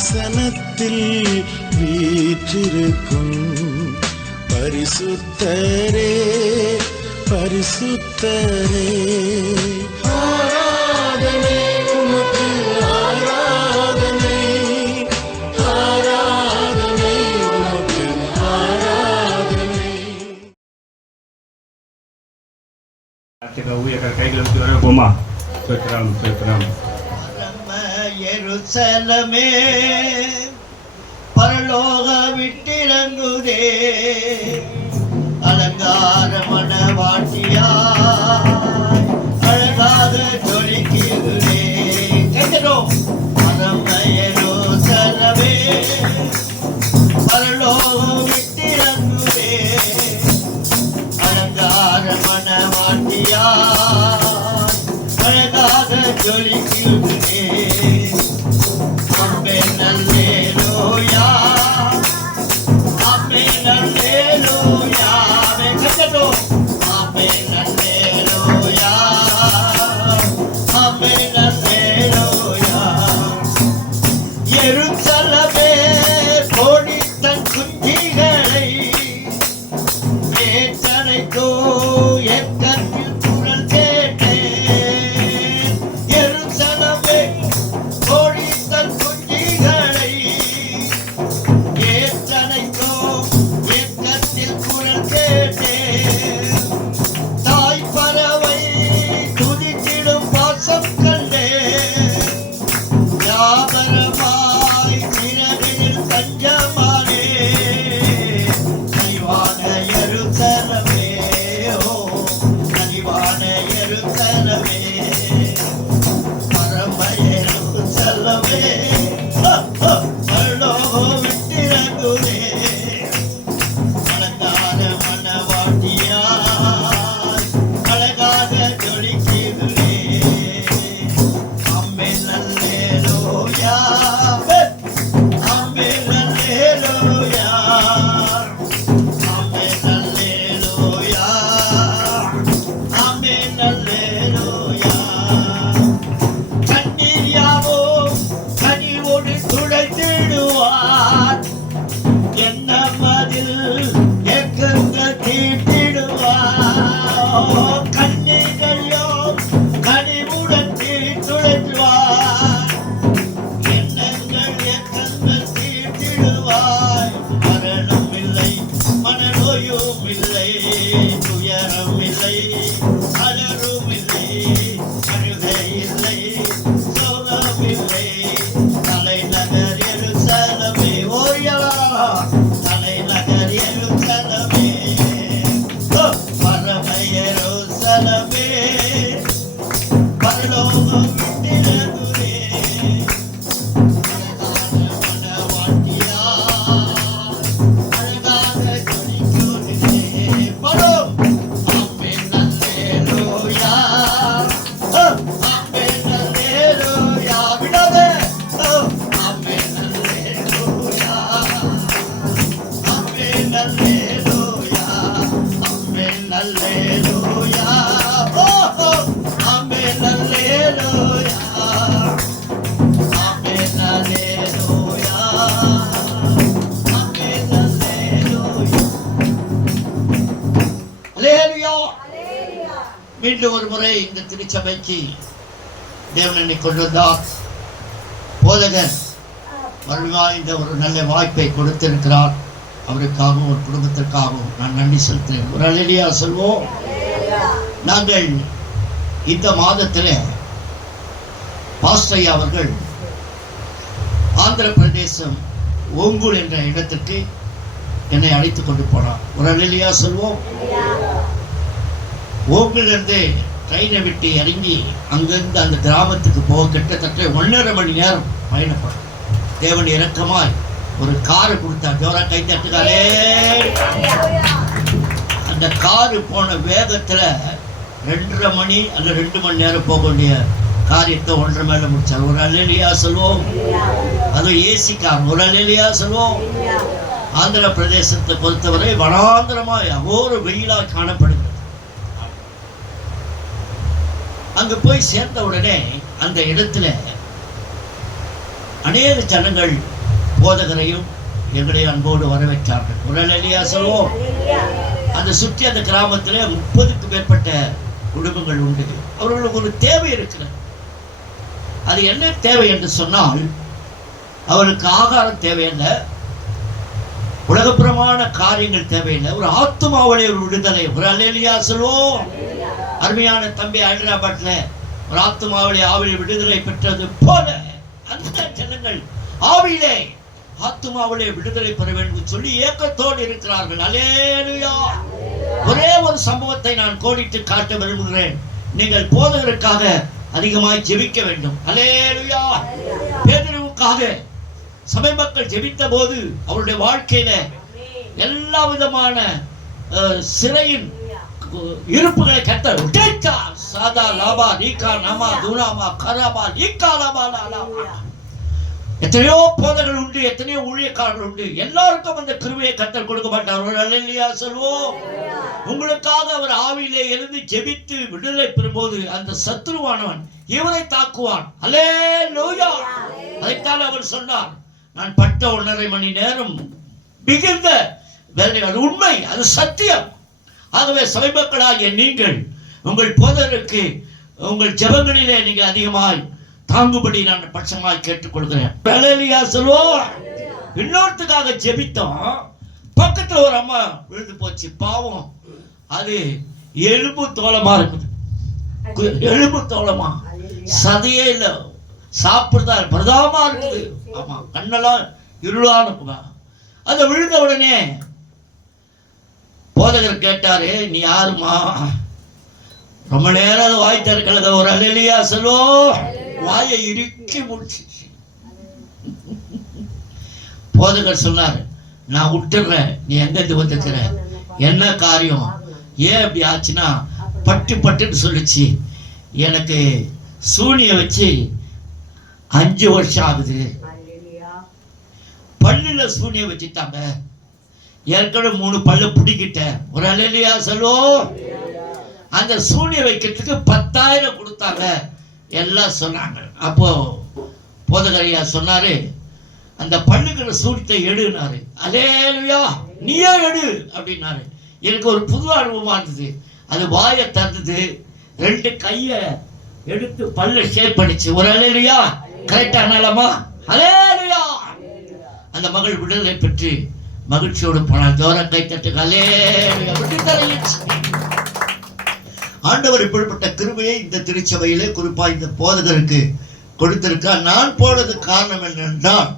சிங்காசனத்தில் வீற்றிருக்கும் பரிசுத்தரே பரிசுத்தரே ஆராதனை உமக்கு ஆராதனை ஆராதனை உமக்கு ஆராதனை. கைகளுக்கு வர போமா பெற்றாம் பெற்றாம். எருசலமே பரலோக விட்டிறங்குதே அலங்கார மணவாட்டியாய் அழகாக ஜொலிக்கிறதே. பரம எருசலமே பரலோக விட்டிறங்குதே அலங்கார மணவாட்டியாய் அழகாக ஜொலிக்கிறதே. எருசலமே கோடி தன் குஞ்சிகளை ஏற்றனைக்கோ எக்கத்தில் குரல் கேட்டேன். எருசலமே கோடி தன் குஞ்சிகளை ஏற்றனைக்கோ எக்கத்தில் குரல் கேட்டேன். தாய் பறவை துதித்திடும் பாசம் கண்டேன். யாபரமாய் சிறகில் தஞ்சமானே கனிவான எருசலமே ஓ கனிவான எருசலமே பரம எருசலமே பரலோக விட்டிறங்குதே அலங்கார மணவாட்டியாய் அழகாக ஜொலிக்கிறதே. ஆமென் அல்லேலூயா ஆமென் அல்லேலூயா ஆமென் அல்லேலூயா ஆமென் அல்லேலூயா. கண்ணீர் யாவும் கனிவோடு துடைத்திடுவார். என்ன மதில் எக்கங்கள் தீட்டிடுவார். கண்ணீர்களோ கனிவுடன் துடைத்துவார். எண்ணங்கள் எக்கங்கள் தீட்டிடுவாய். மரணம் இல்லை மனநோயும் இல்லை துயரம் இல்லை அலரும் இல்லை அழுகை இல்லை சோகம் இல்லை. தலைநகர் எருசலமே ஓயா தலைநகர் எருசலமே பரம எருசலமே பரலோகம் விட்டிறங்குதே அழகாக ஜொலிக்கிறதே. பரம் ஆமென் அல்லேலூயா ஆமென் அல்லேலூயா விடாதே ஆமென் அல்லேலூயா ஆமென் அல்லேலூயா ஆமென் அல்லேலூயா ஓ ஆமென் அல்லேலூயா ஆமென் அல்லேலூயா ஆமென் அல்லேலூயா. அல்லேலூயா. மீண்டும் ஒரு முறை இந்த திருச்சபைக்கு தேவன் என்னை கொண்டு வந்தார். போதகர் மறுபடியும் இந்த ஒரு நல்ல வாய்ப்பை கொடுத்திருக்கிறார். அவருக்காகவும் ஒரு குடும்பத்திற்காகவும் நான் நன்றி செலுத்துகிறேன். ஒரு அல்லேலூயா சொல்வோம். நாங்கள் இந்த மாதத்தில் பாஸ்டர் அவர்கள் ஆந்திர பிரதேசம் ஓங்கூர் என்ற இடத்திற்கு என்னை அழைத்து கொண்டு போனார். ஒரு அல்லேலூயா சொல்வோம். ஓங்கூரிலிருந்து ட்ரெயினை விட்டு இறங்கி அங்கிருந்து அந்த கிராமத்துக்கு போக கிட்டத்தட்ட 1.5 மணி நேரம் பயணப்படும். தேவன் இரக்கமாய் ஒரு காரை கொடுத்தார். ஜோரா கை தட்டுக்காரே. அந்த காரு போன வேகத்தில் 2.5 மணி அல்ல 2 மணி நேரம் போக வேண்டிய காரியத்தை 1.5 மேல முடிச்சார். ஒரு அல்லேலூயா சொல்வோம். அதுவும் ஏசி கார். ஒரு அல்லேலூயா சொல்வோம். ஆந்திர பிரதேசத்தை பொறுத்தவரை வனாந்திரமாய் அகோர வெயிலாக காணப்படுகிறது. அங்க போய் சேர்ந்த உடனே அந்த இடத்துல அநேக ஜனங்கள் போதகரையும் எங்களை அன்போடு வரவேற்றார்கள். ஒரு அல்லேலூயா சொல்வோம். அந்த சுற்றி அந்த கிராமத்தில் 30க்கும் மேற்பட்ட குடும்பங்கள் உண்டு. அவர்களுக்கு ஒரு தேவை இருக்கிறது. அது என்ன தேவை என்று சொன்னால், அவருக்கு ஆகாரம் தேவையில்ல, உலகப்புறமான காரியங்கள் தேவையில்லை, ஒரு ஆத்துமாவுடைய ஒரு விடுதலை. ஒரு அல்லேலூயா சொல்வோம். அருமையான தம்பி ஹைதராபாத்ல ஒரு ஆத்துமாவுடைய ஆவியில் விடுதலை பெற்றது போல அந்த ஜனங்கள் ஆவியிலே ஆத்துமாவுடைய விடுதலை பெற வேண்டும் சொல்லி ஏக்கத்தோடு இருக்கிறார்கள். அல்லேலூயா. ஒரே ஒரு சம்பவத்தை நான் கோடிட்டு காட்ட விரும்புகிறேன். நீங்கள் போதகருக்காக அதிகமாய் ஜெபிக்க வேண்டும். அல்லேலூயா. பேதுருவுக்காக சபை மக்கள் ஜெபித்த போது அவருடைய வாழ்க்கையில எல்லா விதமான சிறையின் இருப்புகளை கர்த்தர் உடைத்தார். சாதா லாபா நீகா நாமா துனாமா கராபா நீகா லாபா லாபா. எத்தனையோ போதகர்கள் உண்டு, எத்தனையோ ஊழியக்காரர்கள் உண்டு. எல்லாருக்கும் அந்த கிருபையை கர்த்தர் கொடுக்க மாட்டார். அல்லேலூயா சொல்வோம். உங்களுக்காக அவர் ஆவியிலே எழுந்து ஜெபித்து விடுதலை பெறும்போது அந்த சத்துருவானவன் இவரை தாக்குவான். அல்லேலூயா. அதைத்தான் அவர் சொன்னார், நான் பட்ட 1.5 மணி நேரம் மிகுந்த வேதனை. அது உண்மை, அது சத்தியம். ஆகவே சபை மக்களாகிய நீங்கள் உங்கள் போதகருக்கு உங்கள் ஜெபங்களிலே நீங்கள் அதிகமாய் தாங்குபடி நான் பட்சமாய் கேட்டுக்கொள்கிறேன். அல்லேலூயா சொல்வோம். இன்னொருத்துக்காக ஜெபித்தோம். பக்கத்துல ஒரு அம்மா விழுந்து போச்சு. பாவம், அது எலும்பு தோளமா இருக்குது. எலும்பு தோளமா, சதையே இல்ல, சாப்பிடுறதா பிரதாமா இருக்குது. ஆமா, கண்ணெல்லாம் இருளான இருக்குமா. அந்த விழுந்த உடனே போதகர் கேட்டாரு, நீ யாருமா? ரொம்ப நேரம் அது வாய் திறக்கலத. ஒரு அல்லேலூயா சொல்வோம். வாயை இறுக்கி முடிச்சு போதகர் சொன்னார், நான் விட்டுறேன், நீ எங்கிருந்து வந்துக்கிற, என்ன காரியம், ஏன் அப்படி ஆச்சுன்னா, பட்டுன்னு சொல்லிச்சு, எனக்கு சூனிய வச்சு 5 வருஷம் ஆகுது, பல்லுல சூனிய வச்சுட்டாங்க, ஏற்கனவே 3 பல்லு பிடிக்கிட்டேன். ஒரு அல்லேலூயா சொல்வோம். அந்த சூனிய வைக்கிறதுக்கு 10,000 கொடுத்தாங்க, எல்லாம் சொன்னாங்க. அப்போ போதகரையா சொன்னாரு, அந்த பல்லுக்கிற சூனியத்தை எடுனாரு. அல்லேலூயா, நீயே எடு அப்படின்னாரு. எனக்கு ஒரு புது அனுபவமா இருந்தது. அது வாயை தந்தது, 2 கையை எடுத்து பல்ல ஷேப் பண்ணிச்சு. ஒரு அல்லேலூயா. கரெக்டா நலமா? அல்லேலூயா. அந்த மகள் விடுதலை பெற்று மகிழ்ச்சியோடு போனாள். ஜோர கை தட்டுங்க. அல்லேலூயா. விடுதலை. ஆண்டவர் இப்படிப்பட்ட கிருபையை இந்த திருச்சபையிலே குறிப்பா இந்த போதகருக்கு கொடுத்திருக்கா. நான் போனது காரணம் என்னென்றால்,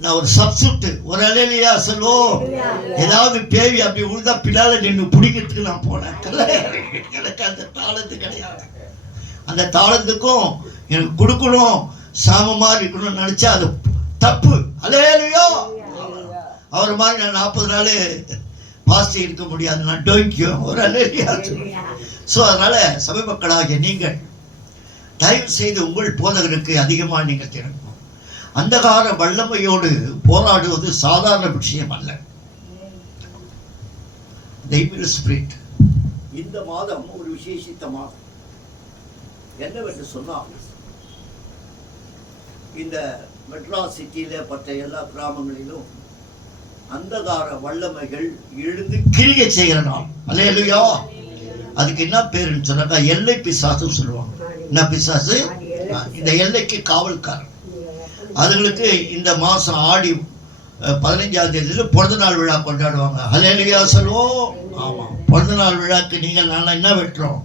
நான் ஒரு சப்ஸ்டியூட். ஒரு அல்லேலூயா சொல்வோம். ஏதாவது பேவி அப்படி உழுதா பின்னால நின்று பிடிக்கிறதுக்கு நான் போனேன். எனக்கு அந்த தாளத்து கிடையாது. அந்த தாளத்துக்கும் எனக்கு கொடுக்கணும், சாமமா இருக்கணும்னு நினைச்சா அது தப்பு. அல்லேலூயா. அவர் மாதிரி நான் 40 நாள் பாஸ்டி இருக்க முடியாது. நான் டோங்கியோ. ஒரு அல்லேலூயா. ஸோ அதனால சபை மக்களாகிய நீங்கள் தயவு செய்து உங்கள் போதகருக்கு அதிகமாக நீங்கள் திறக்கும். அந்தகார வல்லமையோடு போராடுவது சாதாரண விஷயம் அல்ல. தெய்வீக ஸ்பிரிட். இந்த மாதம் ஒரு விசேஷித்த மாதம். என்னவென்று சொன்னால், இந்த மெட்ராஸ் சிட்டியில பட்ட எல்லா கிராமங்களிலும் அந்தகார வல்லமைகள் எழுந்து கிரியை செய்கிற நாள். அல்லேலூயா. அதுக்கு என்ன பேருன்னு சொன்னாக்கா, எல்லை பிசாசு சொல்லுவாங்க. என்ன பிசாசு? இந்த எல்லைக்கு காவல்காரன். அதுங்களுக்கு இந்த மாசம் ஆடி 15ஆம் தேதியில பிறந்த நாள் விழா கொண்டாடுவாங்க. அல்லேலூயா சொல்லுவோம். ஆமா, பிறந்த நாள் விழாக்கு நீங்கள் நல்லா என்ன வெட்டுறோம்?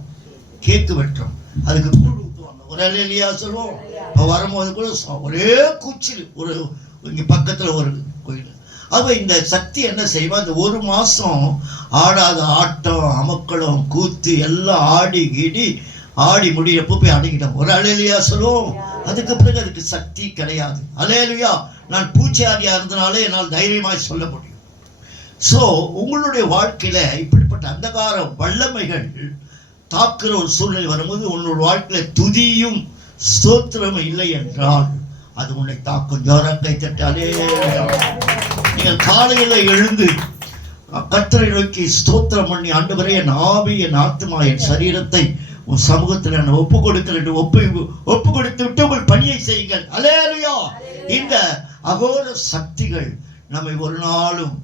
கேக்கு வெட்டுறோம். அதுக்கு கூழ் ஊற்றுவாங்க. ஒரு அல்லேலூயா சொல்லுவோம். இப்போ வரும்போது கூட ஒரே கூச்சில். ஒரு இங்கே பக்கத்தில் ஒரு கோயில். அப்போ இந்த சக்தி என்ன செய்வோம்? அந்த 1 மாதம் ஆடாத ஆட்டம், அமக்களம், கூத்து எல்லாம் ஆடி கீடி ஆடி முடியப்போ போய் அடங்கிட்டோம். ஒரு அல்லேலூயா சொல்லுவோம். அதுக்கு பிறகு அதுக்கு சக்தி கிடையாது. அல்லேலூயா. நான் பூச்சாரியா இருந்தனாலே என்னால் தைரியமாய் சொல்ல முடியும். ஸோ உங்களுடைய வாழ்க்கையில இப்படிப்பட்ட அந்தகார வல்லமைகள் தாக்குற ஒரு சூழ்நிலை வரும்போது, உன்னோட வாழ்க்கையில துதியும் ஸ்தோத்திரமும் இல்லை என்றால் அது உன்னை தாக்கும். ஜோர கை தட்டாலே. நீங்கள் காலையில எழுந்து கர்த்தரை நோக்கி ஸ்தோத்திரம் பண்ணி, ஆண்டவரே, என் ஆவி, என் ஆத்துமா, என் சரீரத்தை உன் சமூகத்தில் நான் ஒப்பு கொடுக்கிறேன். ஒப்பு கொடுத்து விட்டு உங்கள் பணியை செய்யுங்கள். அல்லேலூயா. இந்த அகோர சக்திகள் நம்மை ஒரு நாளும்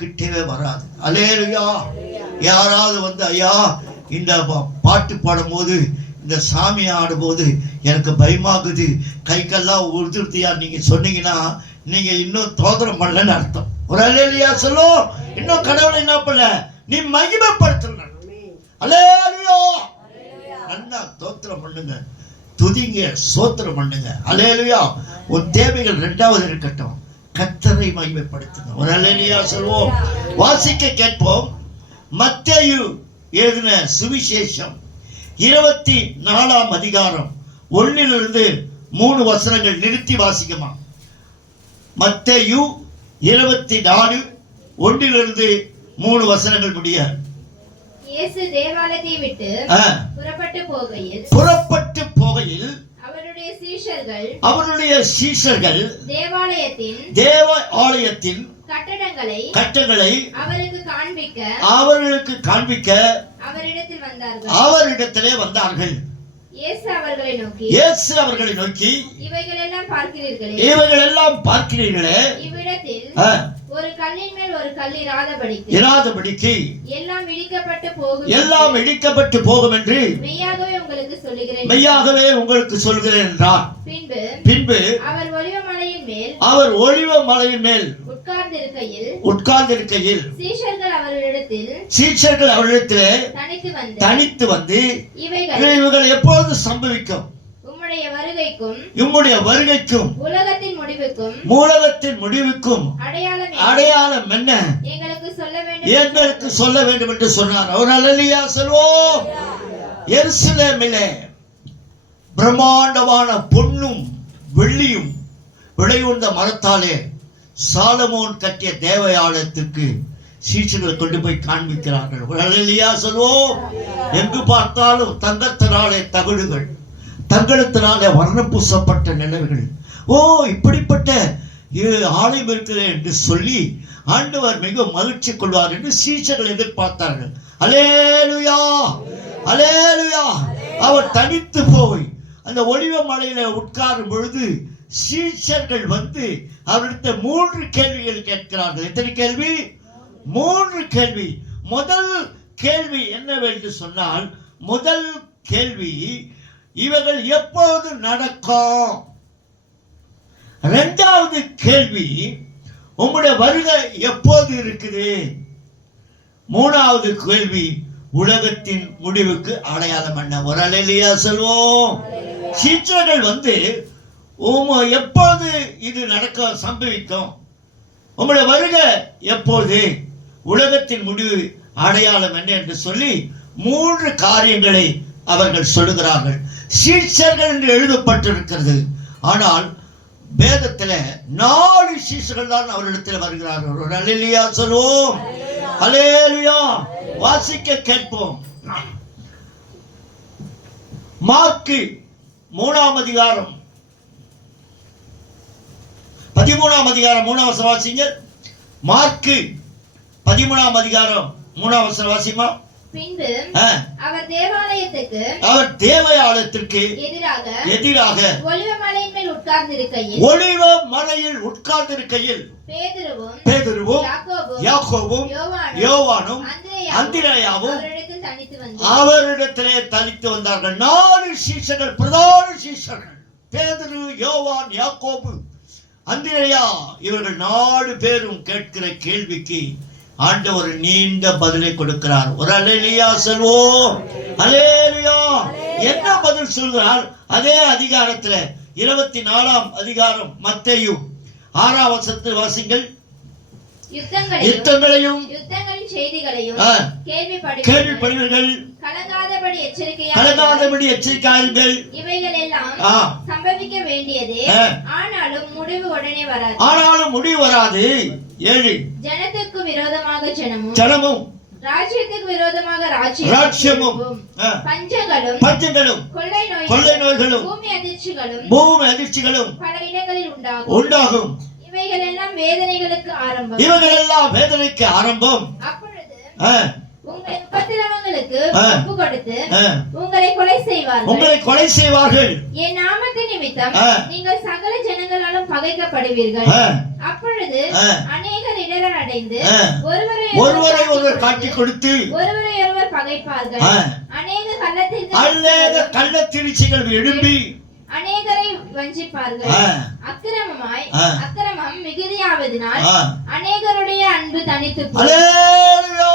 கிட்டவே வராது. அல்லேலூயா. யாராவது வந்து ஐயா இந்த பாட்டு பாடும்போது இந்த சாமி ஆடும்போது எனக்கு பயமாகுது, கைக்கெல்லாம் உறுதியா நீங்க சொன்னீங்கன்னா நீங்க இன்னும் தோத்திரம் பண்ணலன்னு அர்த்தம். ஒரு அல்லேலூயா சொல்லும். இன்னும் கடவுளை என்ன பண்ணல, நீ மகிமைப்படுத்தணும். அல்லேலூயா. நல்லா தோத்திரம் பண்ணுங்க, துதிங்க, சோத்திரம் பண்ணுங்க. அல்லேலூயா. உன் தேவைகள் இரண்டாவது இருக்கட்டும், கர்த்தரை மகிமைப்படுத்துங்க. ஒரு அல்லேலூயா சொல்வோம். வாசிக்க கேட்போம். மத்தேயு எழுதின சுவிசேஷம் 24ஆம் அதிகாரம் 1 - 3 வசனங்கள் நிறுத்தி வாசிக்குமா? மத்தேயு 24 1 - 3 வசனங்கள் முடிய. இயேசு தேவாலயத்தை விட்டு புறப்பட்டு போகையில் அவருடைய சீஷர்கள் தேவாலயத்தின் கட்டடங்களை அவர்களுக்கு காண்பிக்க அவரிடத்திலே வந்தார்கள். இயேசு அவர்களை நோக்கி இவைகளெல்லாம் பார்க்கிறீர்களே, இவ்விடத்தில் ஒரு கல்லின் மேல் ஒரு கல் இராதபடிக்கு எல்லாம் இடிக்கப்பட்டு போகும் என்று மெய்யாகவே உங்களுக்கு சொல்கிறேன் என்றார். பின்பு அவர் ஒலிவ மலையின் மேல் உட்கார்ந்திருக்கையில் சீஷர்கள் அவரிடத்திலே தனித்து வந்து இவைகள் எப்பொழுது சம்பவிக்கும்? உம்முடைய வருகைக்கும் உலகத்தின் முடிவுக்கும் அடையாளம் என்ன எங்களுக்கு சொல்ல வேண்டும் என்று சொன்னார். அவர் அல்லேலூயா சொல்வோம். எருசலேமிலே பிரம்மாண்டமான பொன்னும் வெள்ளியும் விளையுண்ட மரத்தாலே சாலமோன் கட்டிய தேவாலயத்திற்கு சீஷர்கள் கொண்டு போய் காண்பிக்கிறார்கள். அல்லேலூயா சொல்வோம். எங்கு பார்த்தாலும் தங்கத்தினாலே தகடுகள், தங்கத்தினாலே வர்ணம் பூசப்பட்ட நிலவுகள். ஓ, இப்படிப்பட்ட ஆலயம் இருக்கிறது என்று சொல்லி ஆண்டவர் மிக மகிழ்ச்சி கொள்வார் என்று சீஷர்கள் எதிர்பார்த்தார்கள். அல்லேலூயா, அல்லேலூயா. அவர் தனித்து போய் அந்த ஒலிவ மலையில உட்காரும் பொழுது சீஷர்கள் வந்து அவரிடத்தில் 3 கேள்விகள் கேட்கிறார்கள். எத்தனை கேள்வி? 3 கேள்வி. முதல் கேள்வி என்னவென்று சொன்னால், முதல் கேள்வி இவைகள் எப்போது நடக்கும்? இரண்டாவது கேள்வி உம்முடைய வருகை எப்போது இருக்குது? மூணாவது கேள்வி உலகத்தின் முடிவுக்கு அடையாளம் என்ன? ஒரு அல்லேலூயா சொல்வோம். சீஷர்கள் வந்து எப்போது இது நடக்க சம்பவிக்கும்? உம்முடைய வருகை எப்போது? உலகத்தின் முடிவு அடையாளம் என்ன என்று சொல்லி 3 காரியங்களை அவர்கள் சொல்லுகிறார்கள். சீஷர்கள் என்று எழுதப்பட்டிருக்கிறது. ஆனால் வேதத்தில் 4 சீஷர்கள் தான் அவரிடத்தில் வருகிறார்கள். ஒரு அல்லேலூயா சொல்வோம். அல்லேலூயா. வாசிக்க கேட்போம். மார்க்கு 3ஆம் அதிகாரம் 13ஆம் அதிகாரம் 3ஆம் வசனம் வாசிங்க. மார்க்கு 13ஆம் அதிகாரம் 3ஆம் வசனம் வாசிமா. பின்பு அவர் தேவாலயத்திற்கு எதிராக ஒலிவ மலையில் உட்கார்ந்திருக்கையில் பேதுருவும் யாக்கோபும் யோவானும் அந்திரேயாவும் அவரிடத்திலே தனித்து வந்தார்கள். 4 சீஷர்கள், பிரதான சீஷர்கள். பேதுரு, யோவான், யாக்கோபு, அந்திரேயா. இவர்கள் 4 பேரும் கேட்கிற கேள்விக்கு ஆண்டவர் நீண்ட பதிலை கொடுக்கிறார். ஒரு அல்லேலூயா சொல்வோம். அல்லேலூயா. என்ன பதில் சொல்கிறார்? அதே அதிகாரத்துல 24ஆம் அதிகாரம் மத்தேயு 6ஆம் வசனத்தை வாசிங்கள். யுத்தங்களையும் செய்திகளையும் கேள்விப்படுவீர்கள், கலங்காதபடி எச்சரிக்கையாயிருங்கள். இவைகள் எல்லாம் சம்பவிக்க வேண்டியதே, ஆனாலும் முடிவு உடனே வராது. 7 ஜனத்துக்கு விரோதமாக ஜனமும் ராஜ்யத்துக்கு விரோதமாக ராஜ்யமும் பஞ்சங்களும் கொள்ளை நோய்களும் பூமி அதிர்ச்சிகளும் பல இடங்களில் உண்டாகும். இவைகள் எல்லாம் வேதனைகளுக்கு ஆரம்பம். அப்பொழுது உங்கள் உபத்திரவங்களுக்கு ஆ. ஒப்பு கொடுத்து ஆ, உங்களை கொலை செய்வார்கள். உங்களை கொலை செய்வார்கள். என் நாமத்து நிமித்தம் ஆ. நீங்கள் சகல ஜனங்களாலும் பகைக்கப்படுவீர்கள். ஆ, அப்பொழுது ஆ. அநேகர் இடரல் அடைந்து ஆ. ஒருவரை ஒருவரை ஒருவர் காட்டிக் கொடுத்து ஒருவரை ஒருவர் பகைப்பார்கள். ஆ. அநேக கள்ளத்திற்கு அநேக கள்ளத்திருச்சிகள் எழும்பி அநேகரை வஞ்சிப்பார்கள். ஆ. அக்கிரமம் மிகுதியாவதினால் ஆ. அநேகருடைய அன்பு தனித்து போகும். அல்லேலூயா.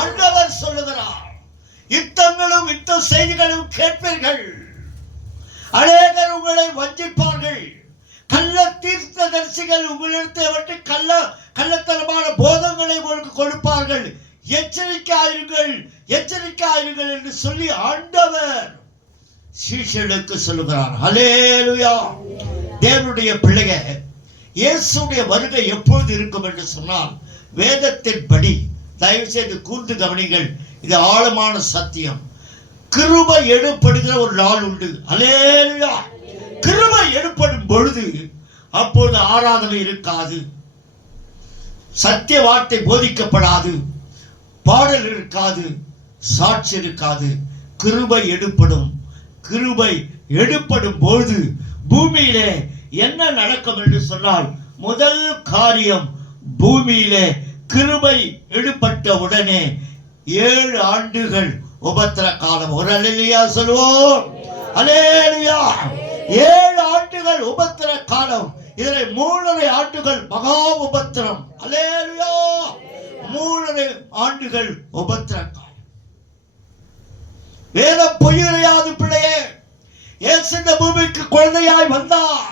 ஆண்டவர் சொல்லுகிறார், யுத்தங்களும் யுத்த செய்திகளும் கேட்பீர்கள். அநேகர் உங்களை வஞ்சிப்பார்கள். கள்ள தீர்க்கதரிசிகள் உங்களிடத்தை விட்டு கள்ளத்தனமான போதங்களை உங்களுக்கு கொடுப்பார்கள். எச்சரிக்கையாயிருங்கள், எச்சரிக்கையாயிருங்கள் என்று சொல்லி ஆண்டவர் சீஷர்களுக்கு சொல்லுகிறார். ஹல்லேலூயா. தேவனுடைய பிள்ளைகள், இயேசுடைய வருகை எப்பொழுது இருக்கும் என்று சொன்னால், வேதத்தின்படி தயவு செய்து கூர்ந்து கவனிங்கள். இது ஆழமான சத்தியம். கிருபை எடுப்படுகிற ஒரு நாள் உண்டு. ஹல்லேலூயா. கிருபை எடுப்படும் பொழுது அப்பொழுது ஆராதனை இருக்காது, சத்திய வார்த்தை போதிக்கப்படாது, பாடல் இருக்காது, சாட்சி இருக்காது. கிருபை எடுப்படும். கிருபை எடுப்படும் பொழுது பூமியிலே என்ன நடக்கும் என்று சொன்னால், முதல் காரியம், பூமியிலே கிருபை எடுப்பட்ட உடனே 7 ஆண்டுகள் உபத்திர காலம். ஒரு அல்லேலூயா சொல்லுவோம். அல்லேலூயா. 7 ஆண்டுகள் உபத்திர காலம். இதில் 3.5 ஆண்டுகள் மகா உபத்திரம். அல்லேலூயா. 3.5 ஆண்டுகள் உபத்திர காலம். வேதம் பொய் கிடையாது பிள்ளையே. இயேசு இந்த பூமிக்கு குழந்தையாய் வந்தார்,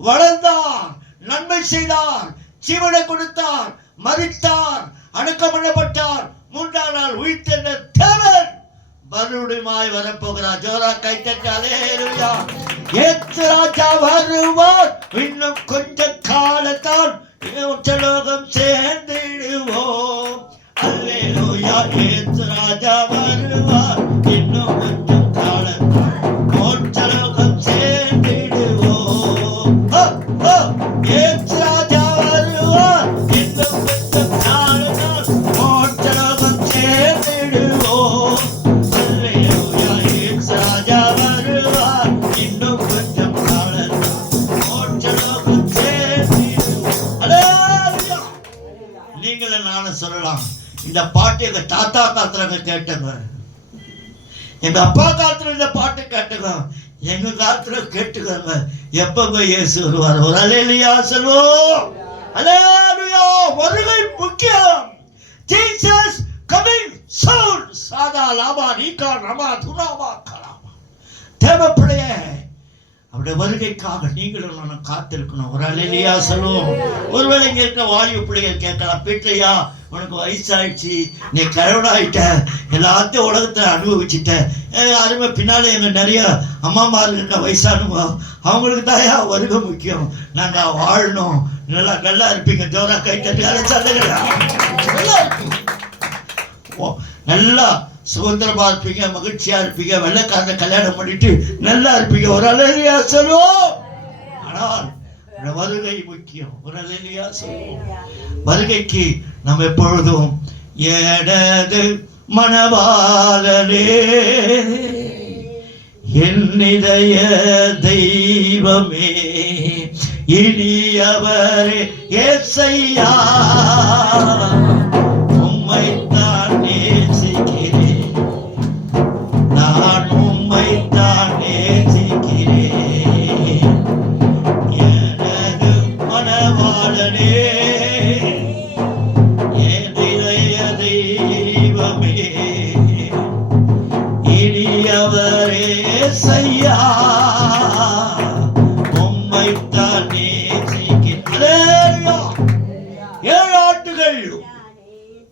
வளர்ந்தார், நன்மை செய்தார், ஜீவனை கொடுத்தார், மரித்தார், அடக்கம் பண்ணப்பட்டார், 3ஆம் நாள் உயிர்த்தெழுந்த தேவன் மறுபடியுமாய் வரப்போகிறார். ஜோரா கைத்தட்டி அல்லேலூயா. ஏசு ராஜா வருவார், இன்னும் கொஞ்ச காலத்தால் உச்சலோகம் சேர்ந்திடுவோம். அல்லேலூயா. ஏசு ராஜா வருவார், இன்னும் கொஞ்சம் காலத்தால் உச்சலோகம் சேர்ந்திடுவோம். ஏசு ராஜா வருவார், இன்னும் கொஞ்சம் காலத்தால் உச்சலோகம் சேர்ந்திடுவோம். அல்லேலூயா. ஏசு ராஜா வருவார், இன்னும் கொஞ்சம் காலத்தால் உச்சலோகம் சேர்ந்திடுவோம். அல்லேலூயா. நீங்களும் நானும் சொல்லலாம், இந்த பாட்டு எங்க தாத்தா காலத்துல கேட்டங்க, எங்க அப்பா காலத்துல இந்த பாட்டு கேட்டுங்க, எங்க காலத்துல கேட்டுக்கங்க. எப்பங்க இயேசு வருவார்? ஒரு அல்லேலூயா சொல்லுவோம். அல்லேலூயா. வருகை முக்கியம். Jesus coming soon. சாதா லாபா நீகா ரமா துனாமா கலாமா. தேவப்பிள்ளையே, அவருடைய வருகைக்காக நீங்களும் நான் காத்திருக்கணும். ஒரு அல்லேலூயா சொல்லுவோம். ஒருவேளை இங்க இருக்க வாலிப பிள்ளைகள் கேட்கலாம், பீட்டையா உனக்கு வயசாயிடுச்சு, நீ கிழவனாயிட்ட, எல்லாத்தையும் உலகத்தை அனுபவிச்சுட்ட, அருமை பின்னாலே எங்க நிறைய அம்மாமார் இருக்க வயசானுவா, அவங்களுக்கு தாயா வருகை முக்கியம். நாங்க வாழணும். நல்லா இருப்பீங்க. ஜோரா கை தட்டி நல்லா இருப்பீங்க, நல்லா சுதந்திரமா இருப்பீங்க, மகிழ்ச்சியா இருப்பீங்க, வெள்ளைக்காரனை கல்யாணம் பண்ணிட்டு நல்லா இருப்பீங்க. ஒரு அல்லேலூயா சொல்லுவோம். ஆனால் வருகை முக்கியம். ஒரு அல்லேலூயா சொல்லுவோம். வருகைக்கு நம்ம எப்பொழுதும் எனது மணவாளனே, என் இதய தெய்வமே, இனியவரே ஏசையா, உம்மைத்தான் நேசிக்கிறேன், நான் உம்மைத்தான் நேசிக்கிறேன். எனது மணவாளனே, என் இதய தெய்வமே, இனியவரே ஏசையா, உம்மைத்தான் நேசிக்கிறேன். 7 ஆண்டுகள்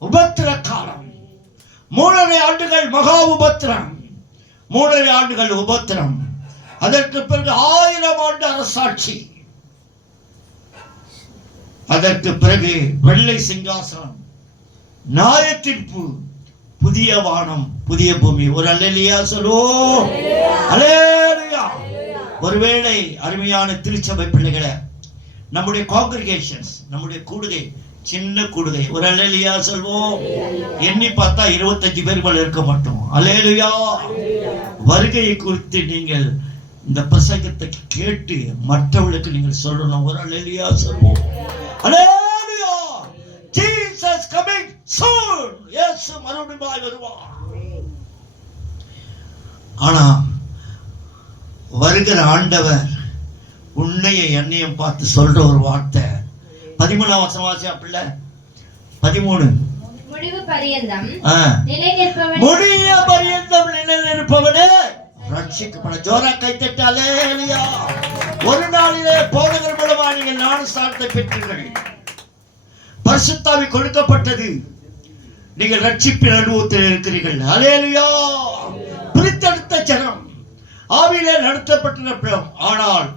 உபத்திர காலம், 3.5 ஆண்டுகள் மகா உபத்திரம், 3.5 ஆண்டுகள் உபத்திரம். அதற்கு பிறகு 1000 ஆண்டு அரசாட்சி. அதற்கு பிறகு வெள்ளை சிங்காசனம், நியாய தீர்ப்பு, புதிய வானம், புதிய பூமி. ஒரு அல்லேலூயா சொல்லுவோம். அல்லேலூயா. ஒருவேளை அருமையான திருச்சபை பிள்ளைகளை, நம்முடைய காங்கிரிகேஷன்ஸ், நம்முடைய கூடுகை சின்ன கூடுகை. ஒரு அல்லேலூயா சொல்வோம். எண்ணி பார்த்தா 25 பேர் மேல இருக்க மாட்டோம். அல்லேலூயா. வருகையை குறித்து நீங்கள் இந்த பிரசங்கத்தை கேட்டு மற்றவர்களுக்கு நீங்கள் சொல்லணும். ஒரு அல்லேலூயா சொல்வோம். அல்லேலூயா. Jesus coming soon. இயேசு மறுபடியும் வருவார். ஆனா வருகிற ஆண்டவர் உன்னைய என்னையும் பார்த்து சொல்ற ஒரு வார்த்தை 13ஆம் வசனம் வாசியா பிள்ளை. 13 முடிவு பரியந்தம் முடிய பரியந்தம் நிலை நிற்பவனே ரட்சிக்கப்பட. ஜோரா கைத்தட்டு அல்லேலூயா. ஒரு நாளிலே போதகர் மூலமா நீங்கள் ஞானஸ்நானத்தை பெற்றீர்கள். பரிசுத்தாவி கொடுக்கப்பட்டது. நீங்கள் ரட்சிப்பின் அனுபவத்தில் இருக்கிறீர்கள். அல்லேலூயா. பிரித்தெடுத்த ஜனம் ஆவியிலே நடத்தப்பட்ட. ஆனால்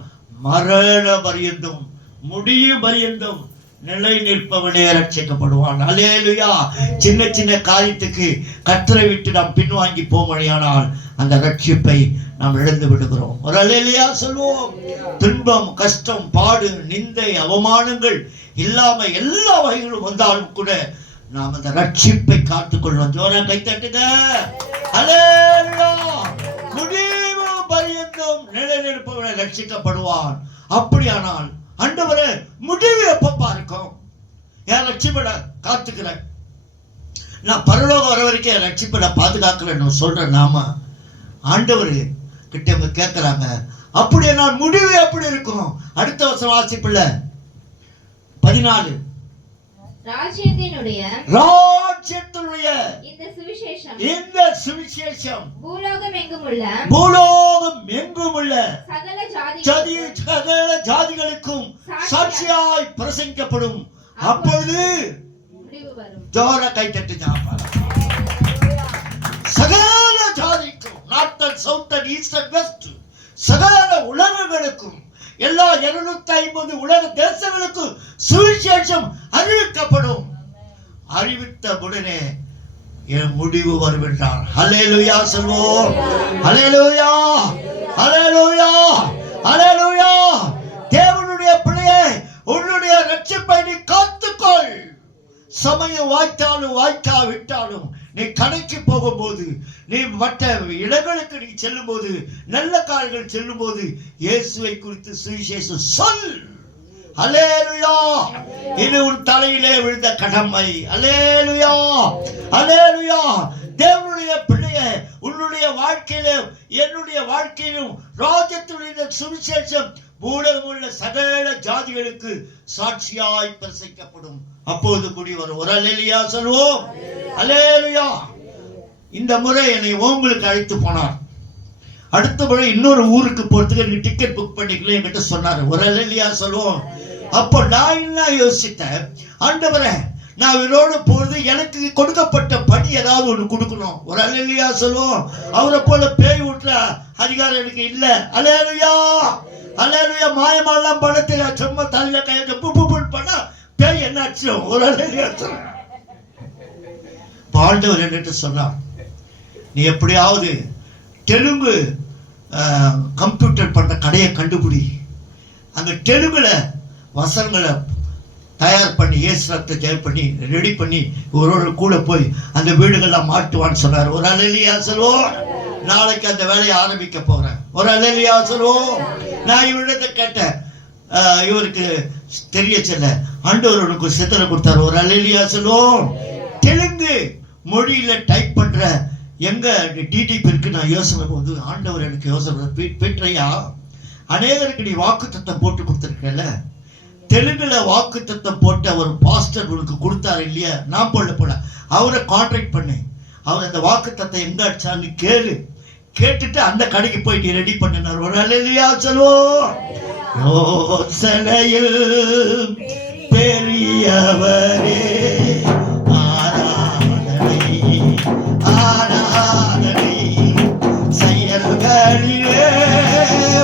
மரண பரியந்தம் முடியும் பரியந்தம் நிலை நிற்பவனே ரட்சிக்கப்படுவான். அல்லேலூயா. சின்ன சின்ன காரியத்துக்கு கர்த்தரை விட்டு நாம் பின்வாங்கி போமழையானால் அந்த ரட்சிப்பை நாம் இழந்து விடுகிறோம். ஒரு அல்லேலூயா சொல்வோம். துன்பம், கஷ்டம், பாடு, நிந்தை, அவமானங்கள் இல்லாம எல்லா வகைகளும் வந்தாலும் கூட நாம் அந்த ரட்சிப்பை காத்துக்கொள்வோம். ஜோரா கைத்தட்டுங்க. அல்லேலூயா. முடிவு பரியந்தம் நிலை நிற்பவனை ரட்சிக்கப்படுவான். அப்படியானால் ஆண்டவரே முடிவு எப்பப்பா இருக்கும்? என் ரட்சிப்பட காத்துக்கிறேன், நான் பரலோகம் வர வரைக்கும் என் ரட்சிப்பட பாதுகாக்கிறேன்னு சொல்ற நாம ஆண்டவரு கிட்ட கேட்கிறாங்க. அப்படியானால் முடிவு எப்படி இருக்கும்? அடுத்த வருஷம் வாசிப்புல 14 ராஜ்யத்தினுடைய இந்த சுவிசேஷம் பூலோகம் எங்கும் உள்ள சகல ஜாதிகளுக்கும் சாட்சியாய் பிரசங்கிக்கப்படும். அப்பொழுது ஜோர கைத்தட்டு சகல ஜாதிக்கும், north and south and east and west, சகல உலகங்களுக்கும், எல்லா 250 உலக தேசங்களுக்கும் சுவிசேஷம் அறிவிக்கப்படும். அறிவித்த உடனே என் முடிவு வரும் என்றார். அல்லேலூயா சொல்வோம். அல்லேலூயா. அல்லேலூயா. அல்லேலூயா. தேவனுடைய பிள்ளையே, உன்னுடைய ரட்சிப்பை நீ காத்துக்கொள். சமயம் வாய்த்தாலும் வாய்க்காவிட்டாலும் நீ கடைக்கு போகும்போது, நீ மற்ற இடங்களுக்கு நீ செல்லும் போது, நல்ல காரியங்கள் செல்லும் போது இயேசுவை குறித்து சுவிசேஷம் சொல். அல்லேலூயா. இது உன் தலையிலே விழுந்த கடமை. அல்லேலூயா. அல்லேலூயா. தேவனுடைய பிள்ளையே, உன்னுடைய வாழ்க்கையிலும் என்னுடைய வாழ்க்கையிலும் ராஜ்யத்துடைய சுவிசேஷம் பூலகம் உள்ள சகல ஜாதிகளுக்கு சாட்சியாய் பிரசங்கிக்கப்படும். அப்போது கூடி வரும். ஒரு அல்லேலூயா சொல்வோம். அல்லேலூயா. இந்த முறை என்னை உங்களுக்கு அழைத்து போனார். அடுத்த முறை இன்னொரு ஊருக்கு போறதுக்கு நீ டிக்கெட் புக் பண்ணிக்கல என்கிட்ட சொன்னாரு. ஒரு அல்லேலூயா சொல்வோம். அப்போ நான் என்ன யோசித்தேன், ஆண்டவரே நான் இவரோடு போறது எனக்கு கொடுக்கப்பட்ட பணி ஏதாவது ஒன்று கொடுக்கணும். ஒரு அல்லேலூயா சொல்வோம். அவரை போல பேய் விட்டுற அதிகாரம் எனக்கு இல்லை. அல்லேலூயா. அல்லேலூயா. மாயமாலாம் பணத்தை சும்மா தலையில கையை பண்ணா பேய் என்ன ஆச்சு? ஒரு அல்லேலூயா சொல்ல. ஆண்டவர் என்கிட்ட சொன்னார், நீ எப்படியாவது தெலுங்கு கம்ப்யூட்டர் பண்ற கடையை கண்டுபிடி, அந்த தெலுங்குல வசனங்களை தயார் பண்ணி இயேசு ரக்தத்தை தயார் பண்ணி ரெடி பண்ணி ஒரு கூட போய் அந்த வீடுகள்லாம் மாட்டுவான்னு சொன்னார். ஒரு அல்லேலூயா சொல்வோம். நாளைக்கு அந்த வேலையை ஆரம்பிக்க போறேன். ஒரு அல்லேலூயா சொல்வோம். நான் இவரிடத்தை கேட்டேன், இவருக்கு தெரிய செல்ல ஆண்டவருக்கு சித்தரை கொடுத்தாரு. ஒரு அல்லேலூயா சொல்வோம். தெலுங்கு மொழியில டைப் பண்ற எங்க டிடிபி இருக்கு நான் யோசனை போது ஆண்டவர் எனக்கு யோசனை பெற்றையா, அநேகருக்கு நீ வாக்கு தத்தம் போட்டு கொடுத்துருக்கல, தெலுங்குல வாக்கு தத்தம் போட்டு அவர் பாஸ்டர் உனக்கு கொடுத்தாரு இல்லையா, நான் போல அவரை கான்ட்ராக்ட் பண்ணி அவர் அந்த வாக்கு தத்தம் எங்க அடிச்சான்னு கேட்டுட்டு அந்த கடைக்கு போயிட்டு ரெடி பண்ணினார். ஒரு அல்லேலூயா சொல்வோம். யோசனையில் பெரியவரே ஆராதனை, செயல்களிலே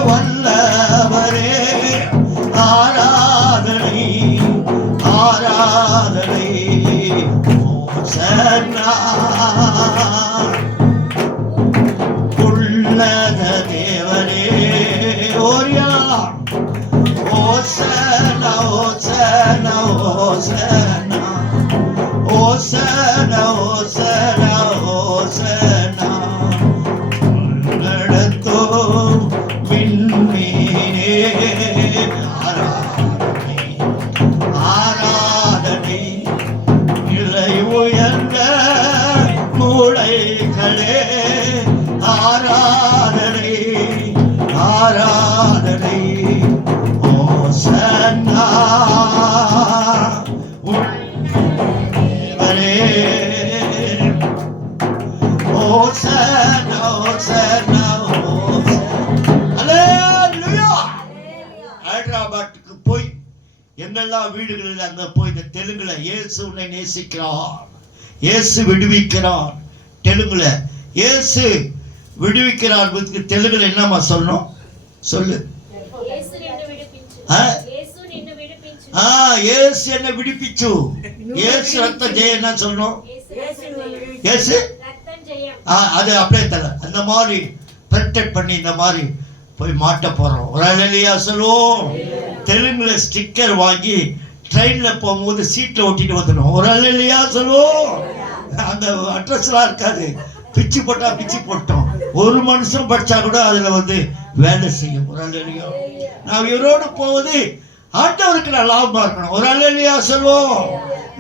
வல்லவரே ஆராதனை, ஆராதனை. ஓசன்னா உன்னத தேவனே. ஓரியா. ஓசன்னா ஓசன்னா ஓசன்னா எங்கெல்லாம் வீடுகளில் அங்க போய் இந்த தெலுங்குல இயேசு உன்னை நேசிக்கிறார், இயேசு விடுவிக்கிறார். தெலுங்குல இயேசு விடுவிக்கிறார். தெலுங்குல என்னம்மா சொல்லணும்? சொல்லு. இயேசு என்ன விடுவிச்சு, இயேசு ரத்தம் ஜெயம். என்ன சொல்லணும்? இயேசு அது அப்படியே தர அந்த மாதிரி பெர்டெக்ட் பண்ணி இந்த மாதிரி போய் மாட்ட போறோம். ஒரு அல்லேலூயா சொல்லுவோம். தெலுங்குல ஸ்டிக்கர் வாங்கி ட்ரெயின்ல போகும்போது சீட்ல ஒட்டிட்டு வந்துடும். ஒரு அல்லேலூயா சொல்லுவோம். அந்த அட்ரஸ்லாம் இருக்காது, பிச்சு போட்டா பிச்சு போட்டோம். ஒரு மனுஷன் படிச்சா கூட அதுல வந்து வேலை செய்யும். ஒரு அல்லேலூயா. நான் இவரோடு போவது ஆண்டவருக்கு நான் லாபமா இருக்கணும். ஒரு அல்லேலூயா சொல்லுவோம்.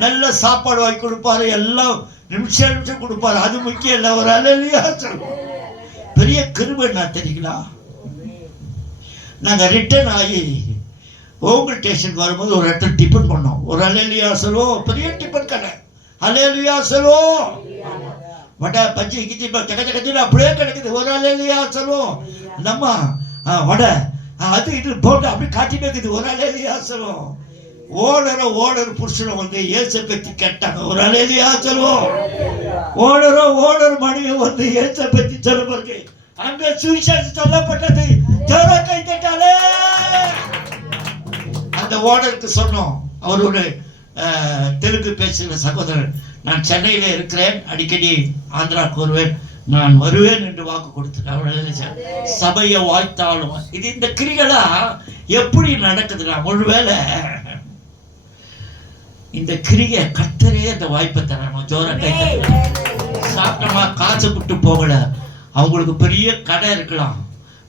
நல்ல சாப்பாடு வாங்கி கொடுப்பாரு, எல்லாம் நிமிஷம் கொடுப்பாரு, அது முக்கியம் இல்லை. ஒரு அல்லேலூயா சொல்லுவோம். பெரிய கிருபை என்ன தெரியுங்களா? நாங்க ரிட்டர்ன் ஆகி ஓங்கல் ஸ்டேஷனுக்கு வரும்போது ஒரு இடத்துல டிஃபன் பண்ணோம். ஒரு அல்லேலூயா சொல்லுவோம். பெரிய டிஃபன் கடை. அல்லேலூயா சொல்லுவோம். வடை பஜ்ஜி கிச்சி கஜ அப்படியே கிடைக்குது. ஒரு அல்லேலூயா சொல்லுவோம். நம்ம வடை அது இது போட்டு அப்படி காட்டிட்டு இருக்குது. ஒரு அல்லேலூயா சொல்லுவோம். ஓனர் புருஷனை வந்து இயேசு பத்தி கேட்டாங்க. ஒரு அல்லேலூயா சொல்லுவோம். ஓனர் மனைவி வந்து இயேசு பத்தி சொல்லும்போது அங்க சுவிசேஷம் சொல்லப்பட்டது. கை தட்டாலே அந்த ஓனருக்கு சொன்னோம். அவர் ஒரு தெலுங்கு பேசுகிற சகோதரர். நான் சென்னையில இருக்கிறேன், அடிக்கடி ஆந்திராவுக்கு வருவேன், நான் வருவேன் என்று வாக்கு கொடுத்துட்டேன். சபையை வாழ்த்தாலும் இது இந்த கிரிகளா எப்படி நடக்குதுன்னா, ஒருவேளை இந்த கிரியை கர்த்தரே அந்த வாய்ப்பை தரணும். ஜோர கை சாப்பிட்டோமா காசு விட்டு போகல. அவங்களுக்கு பெரிய கடை இருக்கலாம்,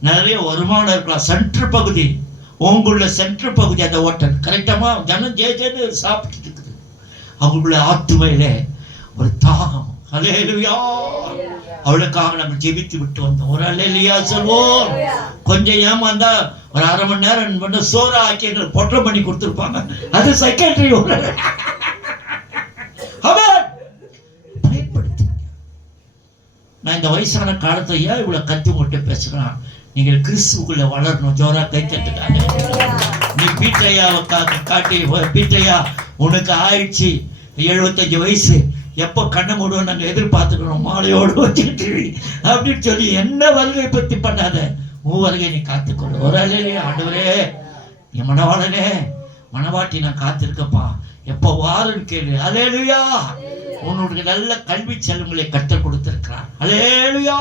நிறைய வருமானம் இருக்கலாம். சென்ட்ரல் பகுதி, உங்களுள்ள சென்ட்ரல் பகுதி அந்த ஹோட்டல் கரெக்டாமா ஜனம் ஜேஜேன்னு சாப்பிட்டு இருக்குது. அவங்களுடைய ஆத்துமையில ஒரு தாகம். அல்லேலூயா. அவளுக்காக நம்ம ஜெபித்து விட்டு வந்தோம். ஒரு அல்லேலூயா சொல்வோம். கொஞ்சம் ஏமாந்தா ஒரு அரை மணி நேரம் சோறா ஆக்கி எங்களுக்கு பொட்டை பண்ணி கொடுத்துருப்பாங்க. அது செக்ரட்டரி. பயப்படுத்தி நான் இந்த வயசான காலத்தை ஏன் இவ்வளவு கத்தி உங்கள்கிட்ட பேசுறேன்? நீங்கள் கிறிஸ்துக்குள்ள வளரணும். ஜோரா கை தட்டுக்காங்க. நீ பீட்டையாவை காட்டி, பீட்டையா உனக்கு ஆயிடுச்சு 75 வயசு, எப்போ கண்ணை மூடுவோம் நாங்கள் எதிர்பார்த்துக்கணும், மாலையோடு வச்சுக்கிட்டு அப்படின்னு சொல்லி என்ன வருகை பத்தி பண்ணாத, உன் வருகை நீ காத்துக்கொள்ளு. ஒரு அல்லேலூயா. ஆண்டவரே என் மணவாளனே மணவாட்டி நான் காத்திருக்கப்பா, எப்போ வாருன்னு கேளு. அல்லேலூயா. உன்னுடைய நல்ல கல்வி செல்வங்களை கற்றுக் கொடுத்திருக்கிறார். அல்லேலூயா.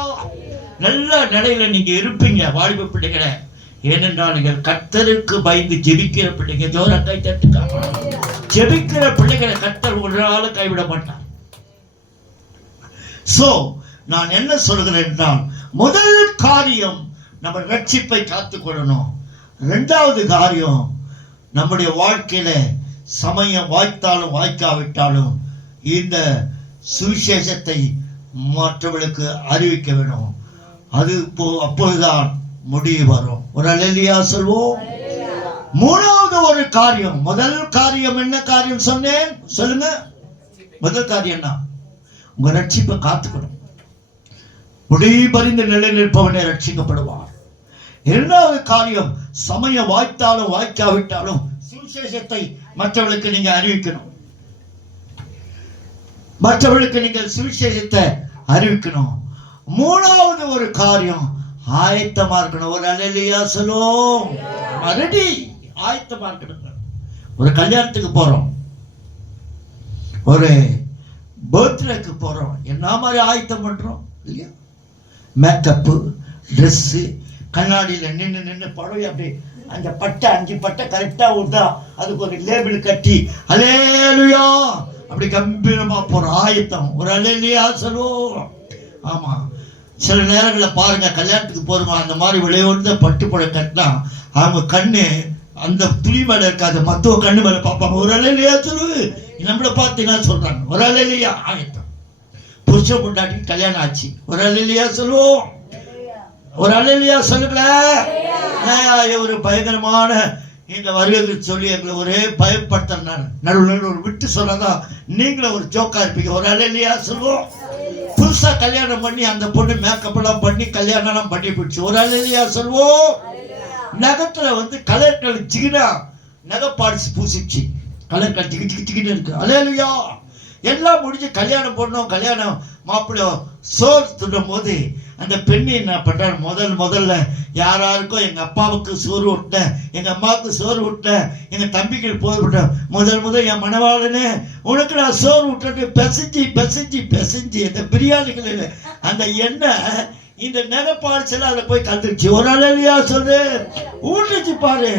நல்ல நிலையில நீங்க இருப்பீங்க வாலிப பிள்ளைகளை. ஏனென்றால் நீங்கள் கர்த்தருக்கு பயந்து ஜெபிக்கிற பிள்ளைங்க. ஜோர கை தட்டுக்காம ஜெபிக்கிற பிள்ளைகளை கர்த்தர் ஒரு நாள் கைவிட மாட்டார். சோ நான் என்ன சொல்கிறேன் என்றால், முதல் காரியம் நம்ம ரட்சிப்பை காத்துக்கொள்ளணும். இரண்டாவது காரியம், நம்முடைய வாழ்க்கையில சமயம் வாய்த்தாலும் வாய்க்காவிட்டாலும் இந்த சுவிசேஷத்தை மற்றவர்களுக்கு அறிவிக்க வேணும். அது அப்பொழுதுதான் முடிவு வரும். ஒரு அல்லேலூயா சொல்வோம். மூணாவது ஒரு காரியம், முதல் காரியம் என்ன காரியம் சொன்னேன் சொல்லுங்க? முதல் காரியம் என்ன? உங்க ரட்சிப்பை காத்துக்கணும். முடிபறிந்த நிலை நிற்பவனே ரட்சிக்கப்படுவார். இரண்டாவது காரியம், சமயம் வாய்த்தாலும் வாய்க்காவிட்டாலும் சுவிசேஷத்தை மற்றவர்களுக்கு நீங்க அறிவிக்கணும். மற்றவர்களுக்கு நீங்கள் சுவிசேஷத்தை அறிவிக்கணும். மூணாவது ஒரு காரியம், ஆயத்தமா இருக்கணும். ஒரு அல்லேலூயா சொல்லுவோம். ரெடி, ஆயத்தமா இருக்கணும். ஒரு கல்யாணத்துக்கு போறோம், ஒரு பர்த்டேக்கு போறோம், என்ன மாதிரி ஆயத்தம் பண்றோம் இல்லையா? மேக்கப்பு, ட்ரெஸ்ஸு, கண்ணாடியில நின்று படம் அப்படி அந்த பட்டை 5 பட்டை கரெக்டா விட்டா அதுக்கு ஒரு லேபிள் கட்டி அல்லேலூயா அப்படி கம்பீரமா போற ஆயத்தம். ஒரு அல்லேலூயா சொல்லுவோம். ஆமா, சில நேரங்களில் பாருங்க, கல்யாணத்துக்கு போறோமா அந்த மாதிரி விளையாடுத பட்டு படம் கட்டினா அவங்க கண்ணு அந்த துணி மேல இருக்காது, மத்துவ கண்ணு மேல பார்ப்பாங்க. ஒரு அல்லேலூயா சொல்லு. நம்மள பார்த்து என்ன சொல்றாங்க? ஒரு அல்லேலூயா. ஆயத்தம். புருஷ பொண்டாட்டி கல்யாணம் ஆச்சு. ஒரு அல்லேலூயா சொல்லுவோம். ஒரு அல்லேலூயா சொல்லுங்களேன். ஒரு பயங்கரமான இந்த வருகை சொல்லி எங்களை ஒரே பயப்படுத்த நடுவில் ஒரு விட்டு சொன்னதான் நீங்களும் ஒரு ஜோக்கா இருப்பீங்க. ஒரு அல்லேலூயா சொல்லுவோம். புதுசா கல்யாணம் பண்ணி அந்த பொண்ணு மேக்கப் எல்லாம் பண்ணி கல்யாணம் எல்லாம் பண்ணி போயிடுச்சு. ஒரு அல்லேலூயா சொல்லுவோம். நகத்துல வந்து கலெக்டர் ஜிகினா நகைப்பாலிசி பூசிச்சு கலர் டிக்கிட்டு இருக்கு. அல்லேலூயா. எல்லாம் முடிஞ்சு கல்யாணம் பொண்ணும் கல்யாணம் மாப்பிள்ளையும் சோறு தின்னும் போது அந்த பெண்ணு என்ன பண்றாரு, முதல்ல யாராருக்கும் எங்க அப்பாவுக்கு சோறு விட்டேன், எங்க அம்மாவுக்கு சோறு விட்டேன், எங்க தம்பிக்கு போய்விட்டேன், முதல் என் மணவாளனே உனக்கு நான் சோறு விட்டுட்டு பெசஞ்சி அந்த பிரியாணிகளில் அந்த எண்ணெய் இந்த நகைப்பாலிச்செல்லாம் அதில் போய் கலந்துருச்சு. ஒரு அல்லேலூயா சொல்லு. ஊட்டுச்சு பாரு.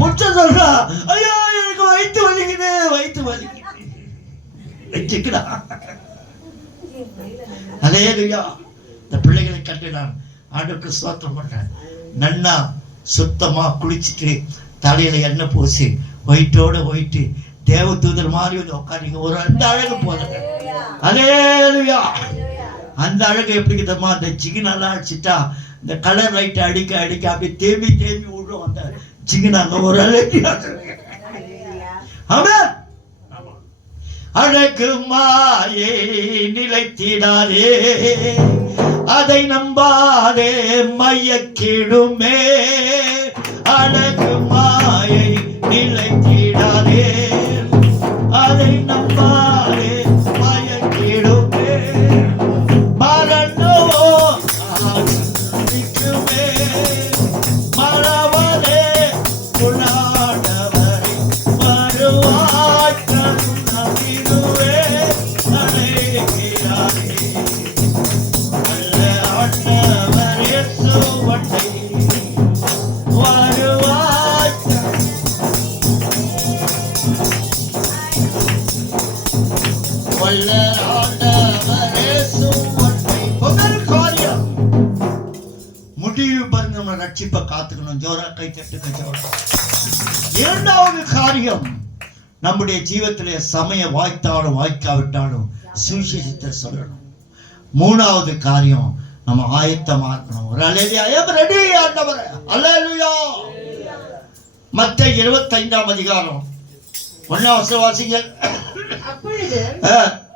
புச்ச சொல்றா, ஐயோ எனக்கு வயிற்று வலிக்குது வச்சுக்கிறா. அல்லேலூயா. இந்த பிள்ளைகளை கண்டு நான் ஆண்டவருக்கு ஸ்தோத்திரம் பண்றேன். நன்னா சுத்தமா குளிச்சுட்டு தலையில எண்ணெய் பூசி ஒயிட்டு தேவதூதர் மாதிரி வந்து உட்காருங்க. ஒரு அந்த அழகு போதுங்க. அல்லேலூயா. அந்த அழகு எப்படி கிட்டமா அந்த ஜிகினெல்லாம் அடிச்சுட்டா இந்த கலர் லைட்டை அடிக்க அப்படியே தேம்பி விடுறோம் அந்த ஜிகினாங்க. ஒரு அழகு. ஆமென். அழகு மாயை நிலைத்திடாதே, அதை நம்பாதே மையக்கிடுமே. அழகு மாயை நிலைத்திடாதே, அதை நம்பாதே மையக்கிடுமே. மரணோ ஆதிக்குமே, மறவதே உலாடவரை வருவாய் கருணவிடுவே. அழைக்கிறாரே அல்ல ஆண்டவர் இயேசுவண்டை வருவாய். வல்ல ஆண்டவர் இயேசுவண்டை. முதல் காரியம் முடிவு பாருங்க, நம்ம ரட்சிப்பை காத்துக்கணும். ஜோரா கை தட்டுங்க ஜோரா. இரண்டாவது காரியம், நம்முடைய ஜீவத்திலே சமய வாய்த்தாலும் வாய்க்காவிட்டாலும் சுவிசேஷத்தை சொல்லணும். மூணாவது காரியம், நம்ம ஆயத்தமா இருக்கணும். ஒரு அல்லேலூயா. ஐ அம் ரெடி ஆண்டவரே. அல்லேலூயா. மத்தேயு 25ஆம் அதிகாரம் 1ஆம் வசனம் வாசிங்க. அப்பொழுது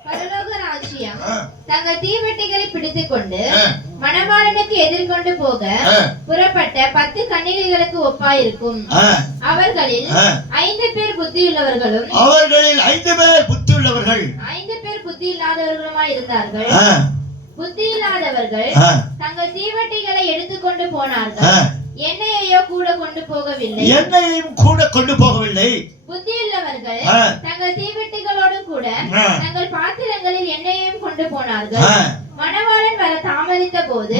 பரலோக ராஜ்யம் தங்கள் தீவெட்டிகளை பிடித்துக் கொண்டு மணவாளனுக்கு எதிர்கொண்டு போக புறப்பட்ட 10 கன்னிகைகளுக்கு ஒப்பாயிருக்கும். அவர்களில் 5 பேர் புத்தியுள்ளவர்களும் 5 பேர் புத்தி இல்லாதவர்களுமாய் இருந்தார்கள். புத்தியில்லாதவர்கள் தங்கள் தீவெட்டிகளை எடுத்துக்கொண்டு போனார்கள், எண்ணெயையும் கூட கொண்டு போகவில்லை. புத்தியுள்ளவர்கள் தங்கள் தீவெட்டிகளோடு கூட தங்கள் பாத்திரங்களில் எண்ணெயையும் கொண்டு போனார்கள். மணவாளன் வர தாமதித்த போது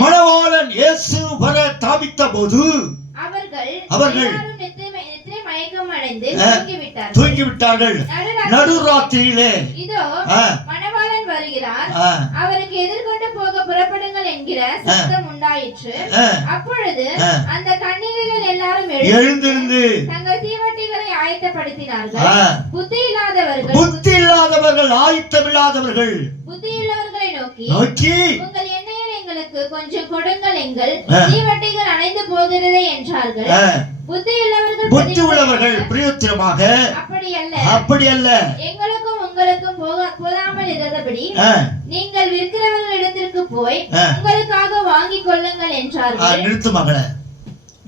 அவர்கள் நித்திரை மயக்கம் அடைந்து தூங்கிவிட்டார்கள். நடுராத்திரியிலே இதோ மணவாளன் வருகிறார், அவருக்கு எதிர்கொண்டு போக புறப்படுங்கள் என்கிற சத்தம் உண்டாயிற்று. அப்பொழுது அந்த கன்னிகைகள் எல்லாரும் எழுந்திருந்து தங்கள் தீவெட்டிகளை ஆயத்தப்படுத்தினார்கள். புத்தியில்லாதவர்கள் ஆயத்தமில்லாதவர்கள் புத்தியுள்ளவர்களை நோக்கி உங்கள் எண்ணெயில் எங்களுக்கு கொஞ்சம் கொடுங்கள், எங்கள் தீவெட்டிகள் அணைந்து போகிறதே என்றார்கள். புத்தி உள்ளவர்கள் பிரயோஜனமாக அப்படி அல்ல, எங்களுக்கும் உங்களுக்கும் போதாமல் இருந்தபடி நீங்கள் விற்கிறவர்களிடத்திற்கு போய் உங்களுக்காக வாங்கிக் கொள்ளுங்கள் என்றார்கள். நிறுத்து மகளே,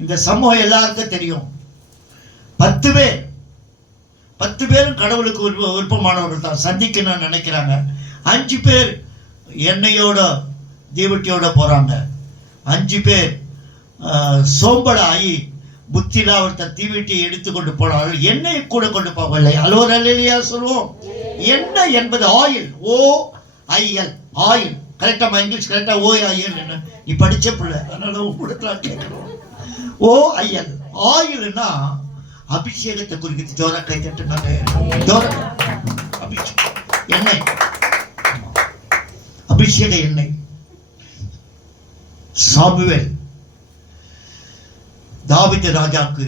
இந்த சமூகம் எல்லாருக்கும் தெரியும். 10 பேரும் கடவுளுக்கு விருப்பமானவர்கள் தான் சந்திக்கணும்னு நினைக்கிறாங்க. 5 பேர் எண்ணெயோட தீவட்டியோட போறாங்க. 5 பேர் சோம்பட ஆகி புத்தியில ஒருத்தர் தீவெட்டியை எடுத்துக்கொண்டு போனார்கள், எண்ணெய் கூட கொண்டு போகவில்லை. அலோர் அல்லேலூயா சொல்லுவோம். எண்ணெய் என்பது ஆயில், OIL ஆயில். கரெக்டா இங்கிலீஷ் கரெக்டா OIL என்ன நீ படிச்ச பிள்ளை, அதனால உங்களுக்குலாம் கேட்கணும். OIL ஆயில்னா அபிஷேகத்தை குறிக்கிறது. ஜோரா கை தட்டுனாங்க. எண்ணெய், அபிஷேக எண்ணெய். சாமுவேல் தாவீது ராஜாக்கு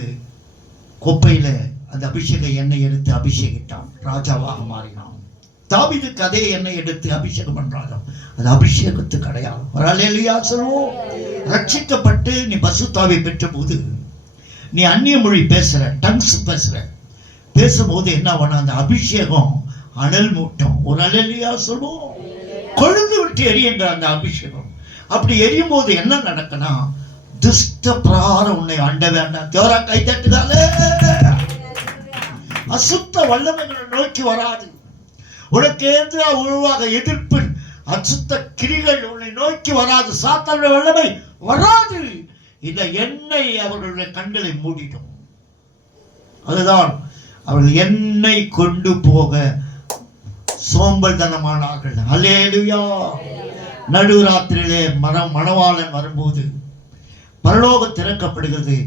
கொப்பையில அந்த அபிஷேக எண்ணெய் எடுத்து அபிஷேகிட்டான், ராஜாவாக மாறினான். தாவீதுக்கு அதே எண்ணெய் எடுத்து அபிஷேகம் பண்றாங்க, அது அபிஷேகத்துக்கு அடையாளம். அல்லேலூயா சொல்லுவோம். ரட்சிக்கப்பட்டு நீ பசுத்தாவை பெற்ற போது நீ அந்நிய மொழி பேசுற, டங்ஸ் பேசும்போது என்ன பண்ண, அந்த அபிஷேகம் அனல் மூட்டம். ஒரு அல்லேலூயா சொல்லுவோம். கொழுந்து விட்டு எரியுங்க அந்த அபிஷேகம். அப்படி எரியும் போது என்ன நடக்குன்னா, துஷ்ட பிரகாரம் உன்னை அண்ட வேண்டாம். ஜோரா கை தட்டுதாலே. அசுத்த வல்லமைகளை நோக்கி வராது. உனக்கு எதிராக உருவாக எதிர்ப்பு அசுத்த கிரிகள் உன்னை நோக்கி வராது. சாத்தானுடைய வல்லமை வராது. இந்த எண்ணெய் அவர்களுடைய கண்களை மூடிடும். அதுதான் அவர்கள் எண்ணெய் கொண்டு போக சோம்பல் தனமானார்கள். அல்லேலூயா. நடுராத்திரியிலே மணவாளன் வரும்போது பரலோகம் திறக்கப்படுகிறது.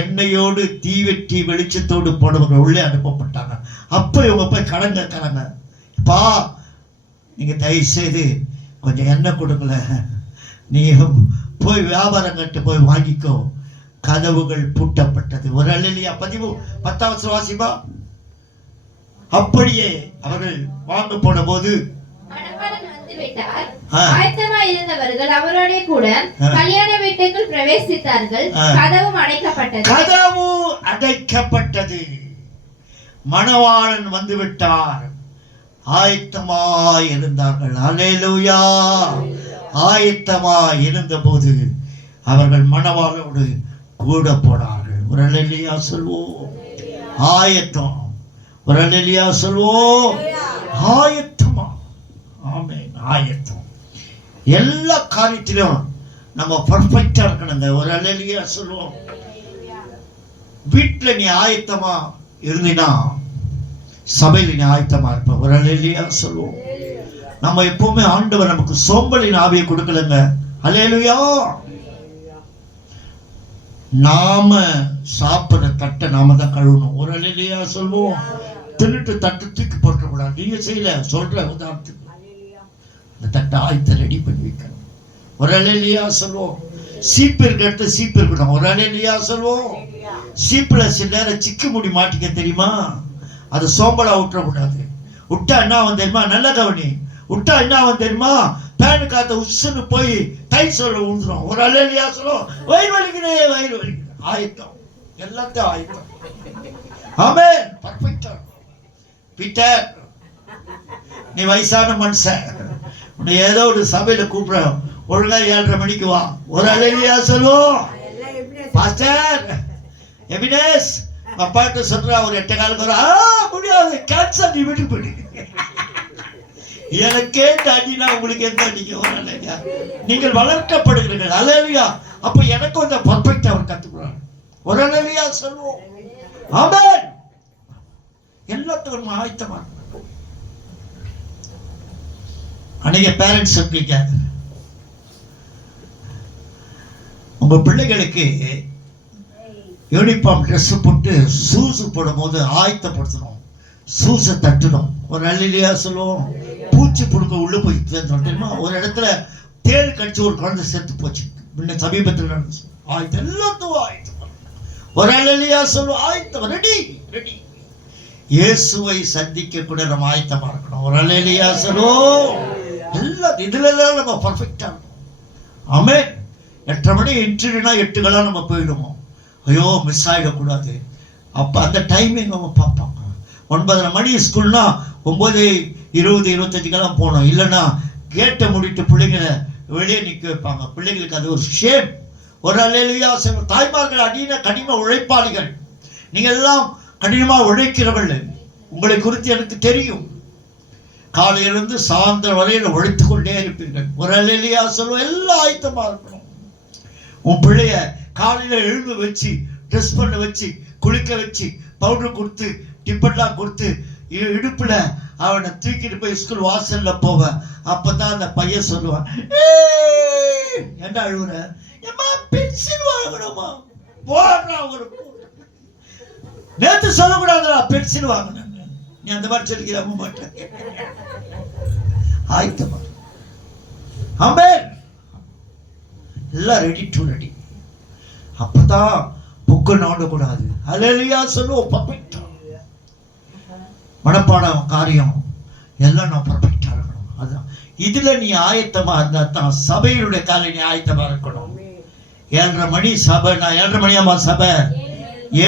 எண்ணெயோடு தீவெட்டி வெளிச்சத்தோடு போனவர்கள் உள்ளே அனுப்பப்பட்டாங்க. அப்போ இவங்க போய் கடங்க பா, நீங்க தயவு செய்து கொஞ்சம் எண்ணெய் கொடுக்கல, நீ போய் வியாபாரம் கட்டு போய் வாங்கிக்கோ. கதவுகள் பூட்டப்பட்டது. ஒரு அல்லேலூயா. 10 வாசிப்பா. அப்படியே அவர்கள் வாங்க போன போது இருந்தவர்கள் அவரோட கூட கல்யாண வீட்டுக்குள் பிரவேசித்தார்கள். கதவும் அடைக்கப்பட்டது. கதவு அடைக்கப்பட்டது. மணவாளன் வந்து விட்டார். ஆயத்தமாய் இருந்தார்கள். அல்லேலூயா. ஆயத்தமாய் இருந்தபோது அவர்கள் மணவாளோடு கூட போனார்கள். ஒரு அல்லேலூயா சொல்வோம். ஆயத்தம். ஒரு அல்லேலூயா சொல்வோம். ஆயத்தமா. ஆமென். ஆயத்தம். எல்லா காரியத்திலும் நம்ம பர்ஃபெக்டா இருக்கணுங்க. ஒரு அல்லேலூயா சொல்வோம். வீட்டுல நீ ஆயத்தமா இருந்தீனா சபையில் நீ ஆயத்தமா இருப்ப. ஒரு அல்லேலூயா சொல்வோம். நம்ம எப்பவுமே ஆண்டவர் நமக்கு சோம்பலின் ஆவியை கொடுக்கலங்க. அல்லேலூயா. நாம சாப்பிடுற தட்டை நாம தான் கழுவணும். ஒரு அல்லேலூயா சொல்வோம். தின்னுட்டு தட்டு தூக்கி போட்டக்கூடாது. நீங்க செய்யல, சொல்ற உதாரணத்துக்கு இந்த தட்டை ஆயத்தை ரெடி பண்ணி வைக்கணும். ஒரு அல்லேலூயா சொல்வோம். சீப்பு இருக்க இடத்துல சீப்பு இருக்கணும். ஒரு அல்லேலூயா சொல்வோம். சீப்புல சில நேரம் சிக்கு முடி மாட்டிக்க தெரியுமா? அது சோம்பலா விட்டுறக்கூடாது. விட்டா என்ன ஆகும் தெரியுமா? நல்ல கவனி. விட்டா என்ன ஆகும் தெரியுமா? பேனு காத்த உசுன்னு போய் கை சொல்ல விழுந்துரும். ஒரு அல்லேலூயா சொல்லுவோம். வயிறு வலிக்குது. ஆயத்தம். எல்லாத்தையும் ஆயத்தம். ஆமென். பர்ஃபெக்டா. பீட்டர், நீ வயசான மனுஷன், உன்னை ஏதோ ஒரு சபையில கூப்பிடுறோம், ஒழுங்கா 7:30 மணிக்கு வா. ஒரு அல்லேலூயா சொல்லுவோம். பாஸ்டர் எபினேஸ் அப்பாட்ட சொல்றா, ஒரு 8 காலுக்கு வர முடியாது, கேன்சர், நீ வீட்டுக்கு போயிடு. எனக்கே அடினா உங்களுக்கு எந்த அடிக்கும்? ஒரு அல்லேலூயா. நீங்கள் வளர்க்கப்படுகிறீர்கள். அல்லேலூயா. அப்ப எனக்கும் இந்த பர்ஃபெக்ட் அவர் கத்துக்கிறார். ஒரு அல்லேலூயா சொல்லுவோம். ஆமென். எல்லாத்துக்கும் ஆயத்தமா. அநேக பேரண்ட்ஸ் இருக்கீங்க, உங்க பிள்ளைகளுக்கு யூனிஃபார்ம் ட்ரெஸ் போட்டு ஷூஸ் போடும் போது ஆயத்தப்படுத்தணும். ஷூஸை தட்டணும். ஒரு அல்லேலூயா சொல்லுவோம். பூச்சி புழுக்க உள்ள போய் தெரியுமா? ஒரு இடத்துல தேள் கடிச்சு ஒரு குழந்தை செத்து போச்சு. முன்ன சமீபத்தில் நடந்துச்சு. ஆயத்தம். எல்லாத்துக்கும் ஆயத்தம். ஒரு அல்லேலூயா சொல்லுவோம். ஆயத்தம். Ready ready. இயேசுவை சந்திக்க கூட நம்ம ஆயத்தமா இருக்கணும். ஒரு அல்லேலூயா சொல்லுவோம். எல்லாம் இதுல எல்லாம் நம்ம பர்ஃபெக்டா இருக்கணும். ஆமென். 8:30 மணி இன்டர்வியூனா 8 நம்ம போயிடுவோம். ஐயோ மிஸ் ஆகிடக்கூடாது. அப்போ அந்த டைமிங் நம்ம பார்ப்பாங்க. 9:30 மணி ஸ்கூல்னா 9:20, 25 போகணும். இல்லைன்னா கேட்டை மூடிட்டு பிள்ளைங்களை வெளியே நிற்க வைப்பாங்க. பிள்ளைங்களுக்கு அது ஒரு ஷேம். ஒரு அல்லேலூயா. தாய்மார்கள் கடின உழைப்பாளிகள். நீங்கள் எல்லாம் கடினமாக உழைக்கிறவர்கள். உங்களை குறித்து எனக்கு தெரியும். காலையிலிருந்து சாயந்தரம் வரையில் உழைத்து கொண்டே இருப்பீர்கள். ஒரு அல்லேலூயா சொல்லுவோம். எல்லாம் ஆயத்தமா இருக்கணும். உன் பிள்ளைய காலையில எழுந்து வச்சு, ட்ரெஸ் பண்ண வச்சு, குளிக்க வச்சு, பவுடர் கொடுத்து, டிப்பெல்லாம் கொடுத்து, இடுப்புல அவனை தூக்கிட்டு போய் ஸ்கூல் வாசல்ல போவேன். அப்பதான் அந்த பையன் சொல்லுவான், என்ன அழுகுற? ஏமா பென்சில் வாங்கணுமா? போடுறா. ஒரு நேத்து சொல்லக்கூடாதுடா, பென்சில் வாங்கின. நீ அந்த மாதிரி சொல்லிக்கிற மாட்டேன். ஆயத்தமா. ஆமென். எல்லாம் ரெடி டு ரெடி. அப்பதான் புக்கு நோண்டக்கூடாது. அல்லேலூயா சொல்லுவோம். பர்ஃபெக்டா மனப்பாடம் காரியம் எல்லாம் நான் பர்ஃபெக்டா இருக்கணும். அதான் இதுல நீ ஆயத்தமா இருந்தா தான் சபையினுடைய காலை நீ ஆயத்தமா இருக்கணும். 7:30 மணி சபை. நான் 7:30 மணியாமா சபை?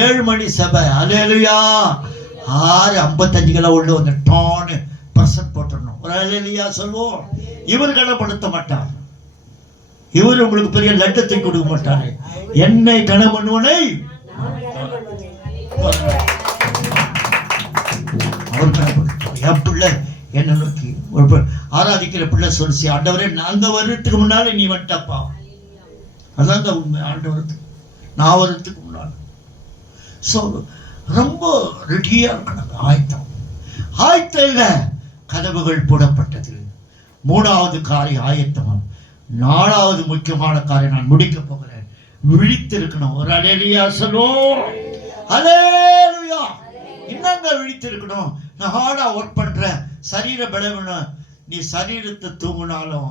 7 மணி சபை. அல்லேலூயா. 6:55 உள்ள வந்து டான்னு பர்சன்ட் போட்டுடணும். ஒரு அல்லேலூயா சொல்லுவோம். இவர் கனப்படுத்த மாட்டார். இவர் உங்களுக்கு பெரிய லட்டத்தை கொடுக்க மாட்டாரு. என்னை கனம் பண்ணுவனை அவர் பயன்படுத்துவார். என் பிள்ளை என்ன நோக்கி ஆராதிக்கிற பிள்ளை சொல்லிச்சு, ஆண்டவரே நாங்க வர்றதுக்கு முன்னாலே நீ வந்துட்டப்பா. அதான் தான் உண்மை. ஆண்டவருக்கு நான் வர்றதுக்கு முன்னால ஸோ ரொம்ப ரெடியா இருக்கணும். ஆயத்தம் இல்லை. கதவுகள் போடப்பட்டது. 3வது காரியம் ஆயத்தம். 4வது முக்கியமான காரியம் நான் முடிக்க போகிறேன். விழித்திருக்கணும். ஒரு அல்லேலூயா சொல்லுவோம். அல்லேலூயா. என்னங்க விழித்திருக்கணும்? நான் ஹார்டா ஒர்க் பண்றேன், சரீர பலவீனம். நீ சரீரத்தை தூங்கினாலும்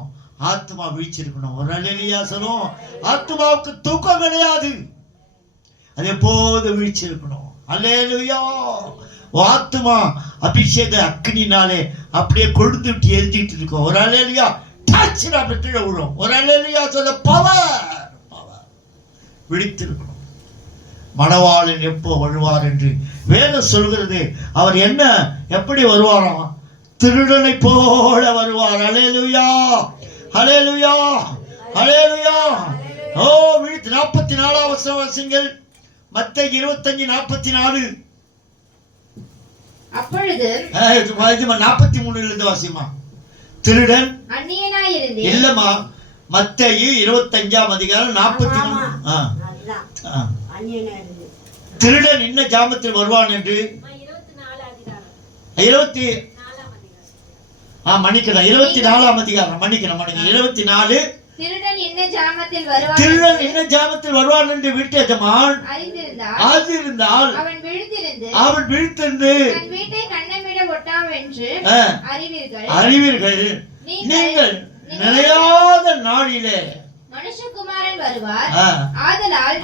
ஆத்மா விழிச்சிருக்கணும். ஒரு அல்லேலூயா சொல்லுவோம். ஆத்மாவுக்கு தூக்கம் கிடையாது, அது எப்போது விழிச்சிருக்கணும். அல்லேலூயா. ஆத்மா அபிஷேக அக்னினாலே அப்படியே கொழுந்து விட்டு எரிஞ்சிட்டு இருக்கும். ஒரு அல்லேலூயா. டாச்சில் அப்படி கீழே விழும். ஒரு அல்லேலூயா சொல்ல பவர். விழித்திருக்கணும். மணவாளன் எப்போ வருவார் என்று வேதம் சொல்கிறது. அவர் என்ன எப்படி வருவாராம்? திருடனை போல வருவார். அல்லேலூயா, அல்லேலூயா, அல்லேலூயா. ஓ விழித்து 44வது வசனங்கள் மத்தேயு 25:44. அப்பொழுது 43 இருந்து வாசிமா. திருடன் அந்நியனாயிருந்து இல்லம்மா, மத்தேயு 25:43. திருடன் இன்ன ஜாமத்தில் வருவான் என்று 24ஆம் அதிகாரம் மன்னிக்கிறேன் 24. திருடன் என்ன ஜாமத்தில் வருவான் என்று வீட்டு எஜமான் அறிந்திருந்தால் அவன் விழித்திருந்து தன் வீட்டை கண்ணமிட ஒட்டாவென்று அறிவீர்கள். நீங்கள் நிலையாத நாளிலே மனுஷகுமாரன் வருவார். ஆதலால்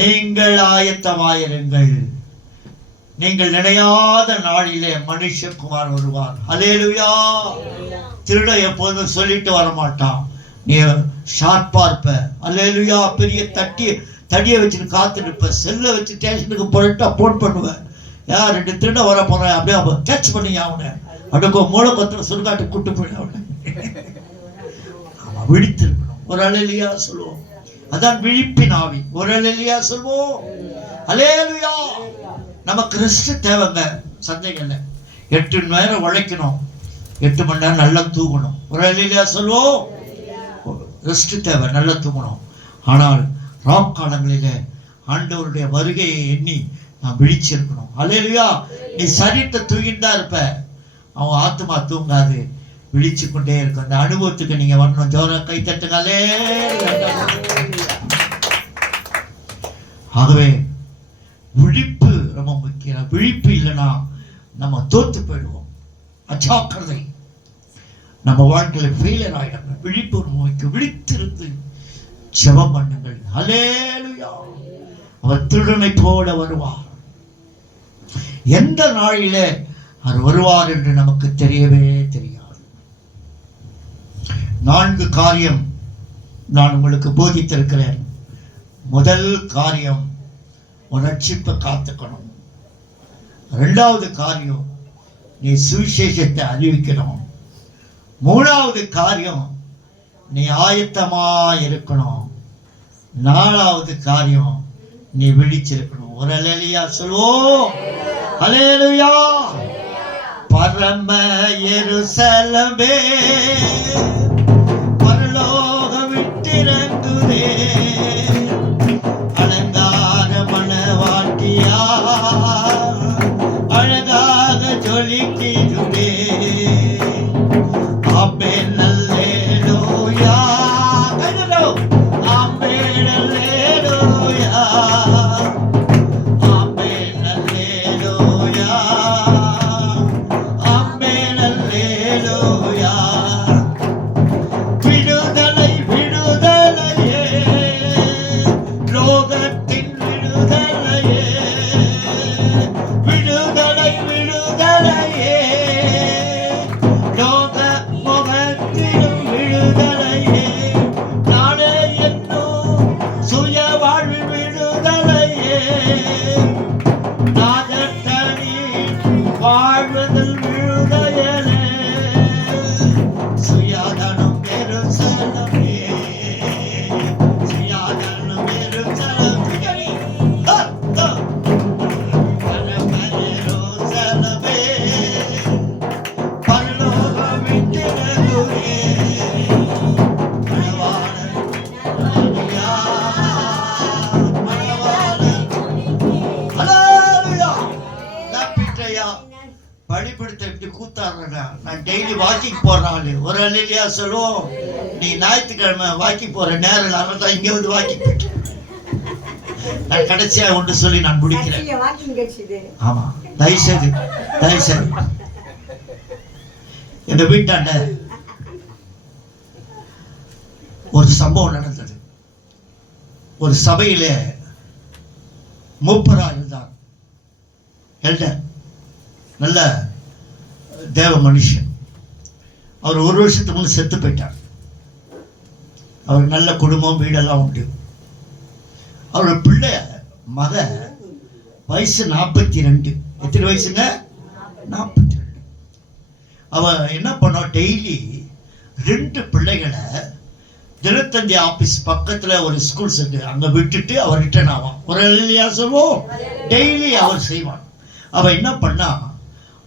நீங்கள் ஆயத்தமாயிருங்கள். நீங்கள் நினையாத நாளிலே மனுஷகுமார் வருவார். அல்லேலூயா. திருட எப்போதும் சொல்லிட்டு வரமாட்டான். நீ ஷார்ப்பா இருப்ப. அல்லேலூயா. பெரிய தடியை வச்சுட்டு காத்துருப்ப. செல்ல வச்சு ஸ்டேஷனுக்கு போயிட்டா போன் பண்ணுவேன். யார் 2 திருட வர போறேன் அப்படியே கேட்ச் பண்ணி அவனை அடுக்கோ மூளை கொத்துற சுருக்காட்டு கூட்டு போய் அவனை அவன் விழித்திருக்கணும். ஒரு அல்லேலூயா சொல்லுவோம். அதான் விழிப்பின் ஆவி. ஒரு அல்லேலூயா சொல்லுவோம். அல்லேலூயா. நமக்கு ரெஸ்ட் தேவைங்க. சந்தேகம் இல்லை. 8 மணி நேரம் உழைக்கணும், 8 மணி நேரம் நல்லா தூங்கணும். ஒரு அல்லேலூயா சொல்லுவோம். ரெஸ்ட் தேவை, நல்லா தூங்கணும். ஆனால் ராக் காலங்களிலே ஆண்டவருடைய வருகையை எண்ணி நான் விழிச்சிருக்கணும். அல்லேலூயா. நீ சரீரத்தை தூங்கிட்டு தான் இருப்ப, அவன் ஆத்மா தூங்காது, விழிச்சு கொண்டே இருக்கும். அந்த அனுபவத்துக்கு நீங்க வரணும். ஜோர கை தட்டுங்களே. ஆகவே விழிப்பு ரொம்ப முக்கியம். விழிப்பு இல்லைன்னா நம்ம தோத்து போயிடுவோம். அஜாக்கிரதை நம்ம வாழ்க்கையில ஃபெயிலியர் ஆயிடும். விழிப்பு ரொம்ப முக்கியம். விழித்திருந்து ஜெபம் பண்ணுங்கள். அல்லேலூயா. அவர் திருடனை போல வருவார். எந்த நாளிலே அவர் வருவார் என்று நமக்கு தெரியவே தெரியாது. 4 காரியம் நான் உங்களுக்கு போதித்திருக்கிறேன். முதல் காரியம் ரட்சிப்பை காத்துக்கணும். 2வது காரியம் நீ சுவிசேஷத்தை அறிவிக்கணும். 3வது காரியம் நீ ஆயத்தமா இருக்கணும். 4வது காரியம் நீ விழிச்சிருக்கணும். ஒரு அல்லேலூயா சொல்லுவோம். அல்லேலூயா. பரம எருசலேமே பரலோகம் விட்டிறங்குதே, அலங்கார மணவாட்டியா அழகாக ஜொலிக்குதே. ஆமென் அல்லேலூயா. ஆமென் அல்லேலூயா. ஆமென் அல்லேலூயா. ஆமென் அல்லேலூயா. விடுதலை விடுதலையே, லோகத்தின் விடுதலையே. விடுதலை விடுதலையே, லோக முகத்திலும் விடுதலையே. நானே என்னும் சுய வாழ்வு விடுதலையே. நாதத்தனி வாழ்வதில் விடுதலையே. சுயாதனம் எருசலேமே, சுயாதனம் எருசலேமே. பரம எருசலேமே அல்லேலியா. பழிப்படுத்த இப்படி கூத்தாடுறா, நான் டெய்லி வாக்கிங் போற ஆளு. ஒரு அல்லேலியா சொல்லுவோம். நீ ஞாயிற்றுக்கிழமை வாக்கிங் போற நேரம் இல்லாம தான் இங்க வந்து வாக்கிங் போயிட்டு. நான் கடைசியா ஒன்று சொல்லி நான் முடிக்கிறேன். ஆமா, தயவுசெய்து எங்க வீட்டாண்ட ஒரு சம்பவம் நடந்தது. ஒரு சபையில மூப்பரா இருந்தார். எல்டர், நல்ல தேவ மனுஷன். அவர் 1 வருஷத்துக்கு முன்ன செத்து போயிட்டார். அவர் நல்ல குடும்பம், வீடெல்லாம் உண்டு. அவரோட பிள்ளை மக வயசு 42. எத்தனை வயசுங்க? 42. அவ என்ன பண்ணா, டெய்லி 2 பிள்ளைகளை தினத்தந்தி ஆபீஸ் பக்கத்துல ஒரு ஸ்கூல்ஸ் இருக்கு, அங்க விட்டுட்டு அவர் ரிட்டர்ன் ஆவான். ஒரு இல்லையா சொல்லுவோம். டெய்லி அவர் செய்வான். அவ என்ன பண்ணா,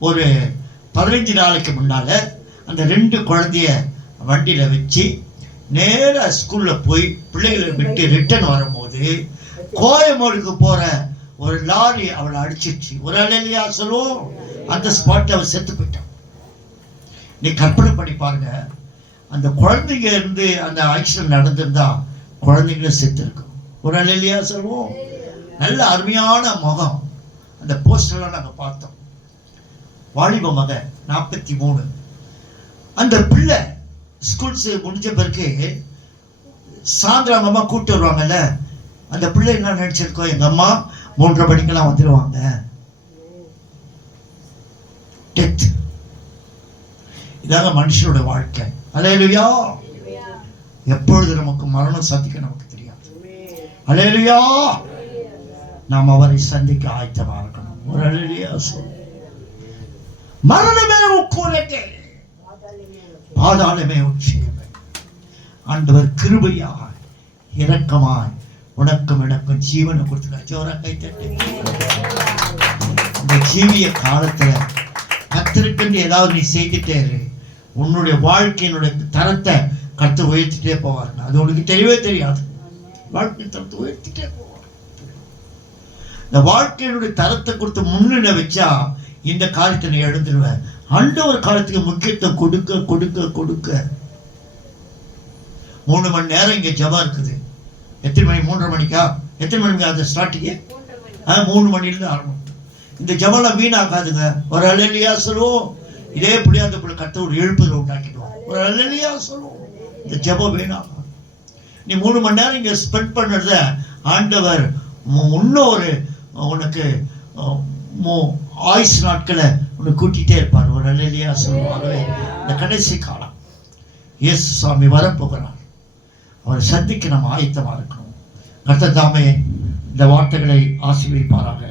ஒரு 15 நாளைக்கு முன்னால அந்த 2 குழந்தைய வண்டியில வச்சு நேரா ஸ்கூல்ல போய் பிள்ளைகளை விட்டு ரிட்டர்ன் வரும்போது கோயம்பேடுக்கு போற ஒரு லாரி அவளை அடிச்சிருச்சு. ஒரு இல்லையா சொல்லுவோம். அந்த ஸ்பாட்ல அவள் செத்து போயிட்டான். நீ கற்பனை பண்ணி பாருங்க, அந்த குழந்தைங்க இருந்து அந்த ஆக்சிடென்ட் நடந்திருந்தா குழந்தைங்களும் செத்து இருக்கும். ஒரு இல்லையா சொல்லுவோம். நல்ல அருமையான முகம். அந்த போஸ்டர்லாம் நாங்க பார்த்தோம். வாலிப மக 43. அந்த பிள்ளை ஸ்கூல்ஸ் முடிஞ்ச பிறகு சாயந்தரம் அம்மா கூப்பிட்டு வருவாங்கல்ல, அந்த பிள்ளை என்ன நினைச்சிருக்கோம், எங்க அம்மா 3:30 மணிக்கெல்லாம் வந்துடுவாங்க. டெத். இதாங்க மனுஷனோட வாழ்க்கை. அல்லேலூயா. எப்பொழுது நமக்கு மரணம் சந்திக்க நமக்கு தெரியாது. அல்லேலூயா. நாம் அவரை சந்திக்க ஆயத்தமா இருக்கணும். ஒரு அல்லேலூயா சொல்லு. மரணமே உட்கூரட்டே, பாதாளமே உட்சேமே. ஆண்டவர் கிருபையாக இரக்கமாய் உனக்கும் எனக்கும் ஜீவனை கொடுத்துருக்கார். ஜோரா கை தட்டு. இந்த ஜீவிய காலத்துல கர்த்தருக்கு ஏதாவது நீ செய்துட்டே இரு. உன்னுடைய வாழ்க்கையினுடைய தரத்தை கர்த்தர் உயர்த்திட்டே போவார். அது உனக்கு தெரியவே தெரியாது. வாழ்க்கை தரத்தை உயர்த்திட்டே போவார். இந்த வாழ்க்கையினுடைய தரத்தை கொடுத்து முன்னிலை வச்சா இந்த காலத்தை நீ எழுந்துருவேன். ஆண்டவர் காலத்துக்கு முக்கியத்துவம் கொடுக்க கொடுக்க கொடுக்க 3 மணி நேரம் இங்க ஜெபம் இருக்குது. எத்தனை மணி? 3:30 மணிக்கா? எத்தனை மணிக்கு அந்த ஸ்டார்டிங்கு? 3 மணிலேருந்து ஆரம்பம். இந்த ஜெபம்லாம் வீணாக்காதுங்க. ஒரு அல்லேலூயா சொல்லுவோம். இதே இப்படி அந்த கர்த்தர் ஒரு எழுப்புதல் உண்டாக்கிடுவோம். ஒரு அல்லேலூயா சொல்லுவோம். இந்த ஜெபம் வீணாகும். நீ 3 மணி நேரம் இங்க ஸ்பெண்ட் பண்ணுறத ஆண்டவர் இன்னொரு உனக்கு ஆயுசு நாட்களை உனக்கு கூட்டிகிட்டே இருப்பார். ஒரு அல்லேலூயா சொல்லுவாங்கவே. இந்த கடைசி காலம் இயேசு சுவாமி வரப்போகிறார். அவரை சந்திக்க நம்ம ஆயத்தமாக இருக்கணும். கர்த்தர் தாமே இந்த வார்த்தைகளை ஆசீர்வதிப்பாராக.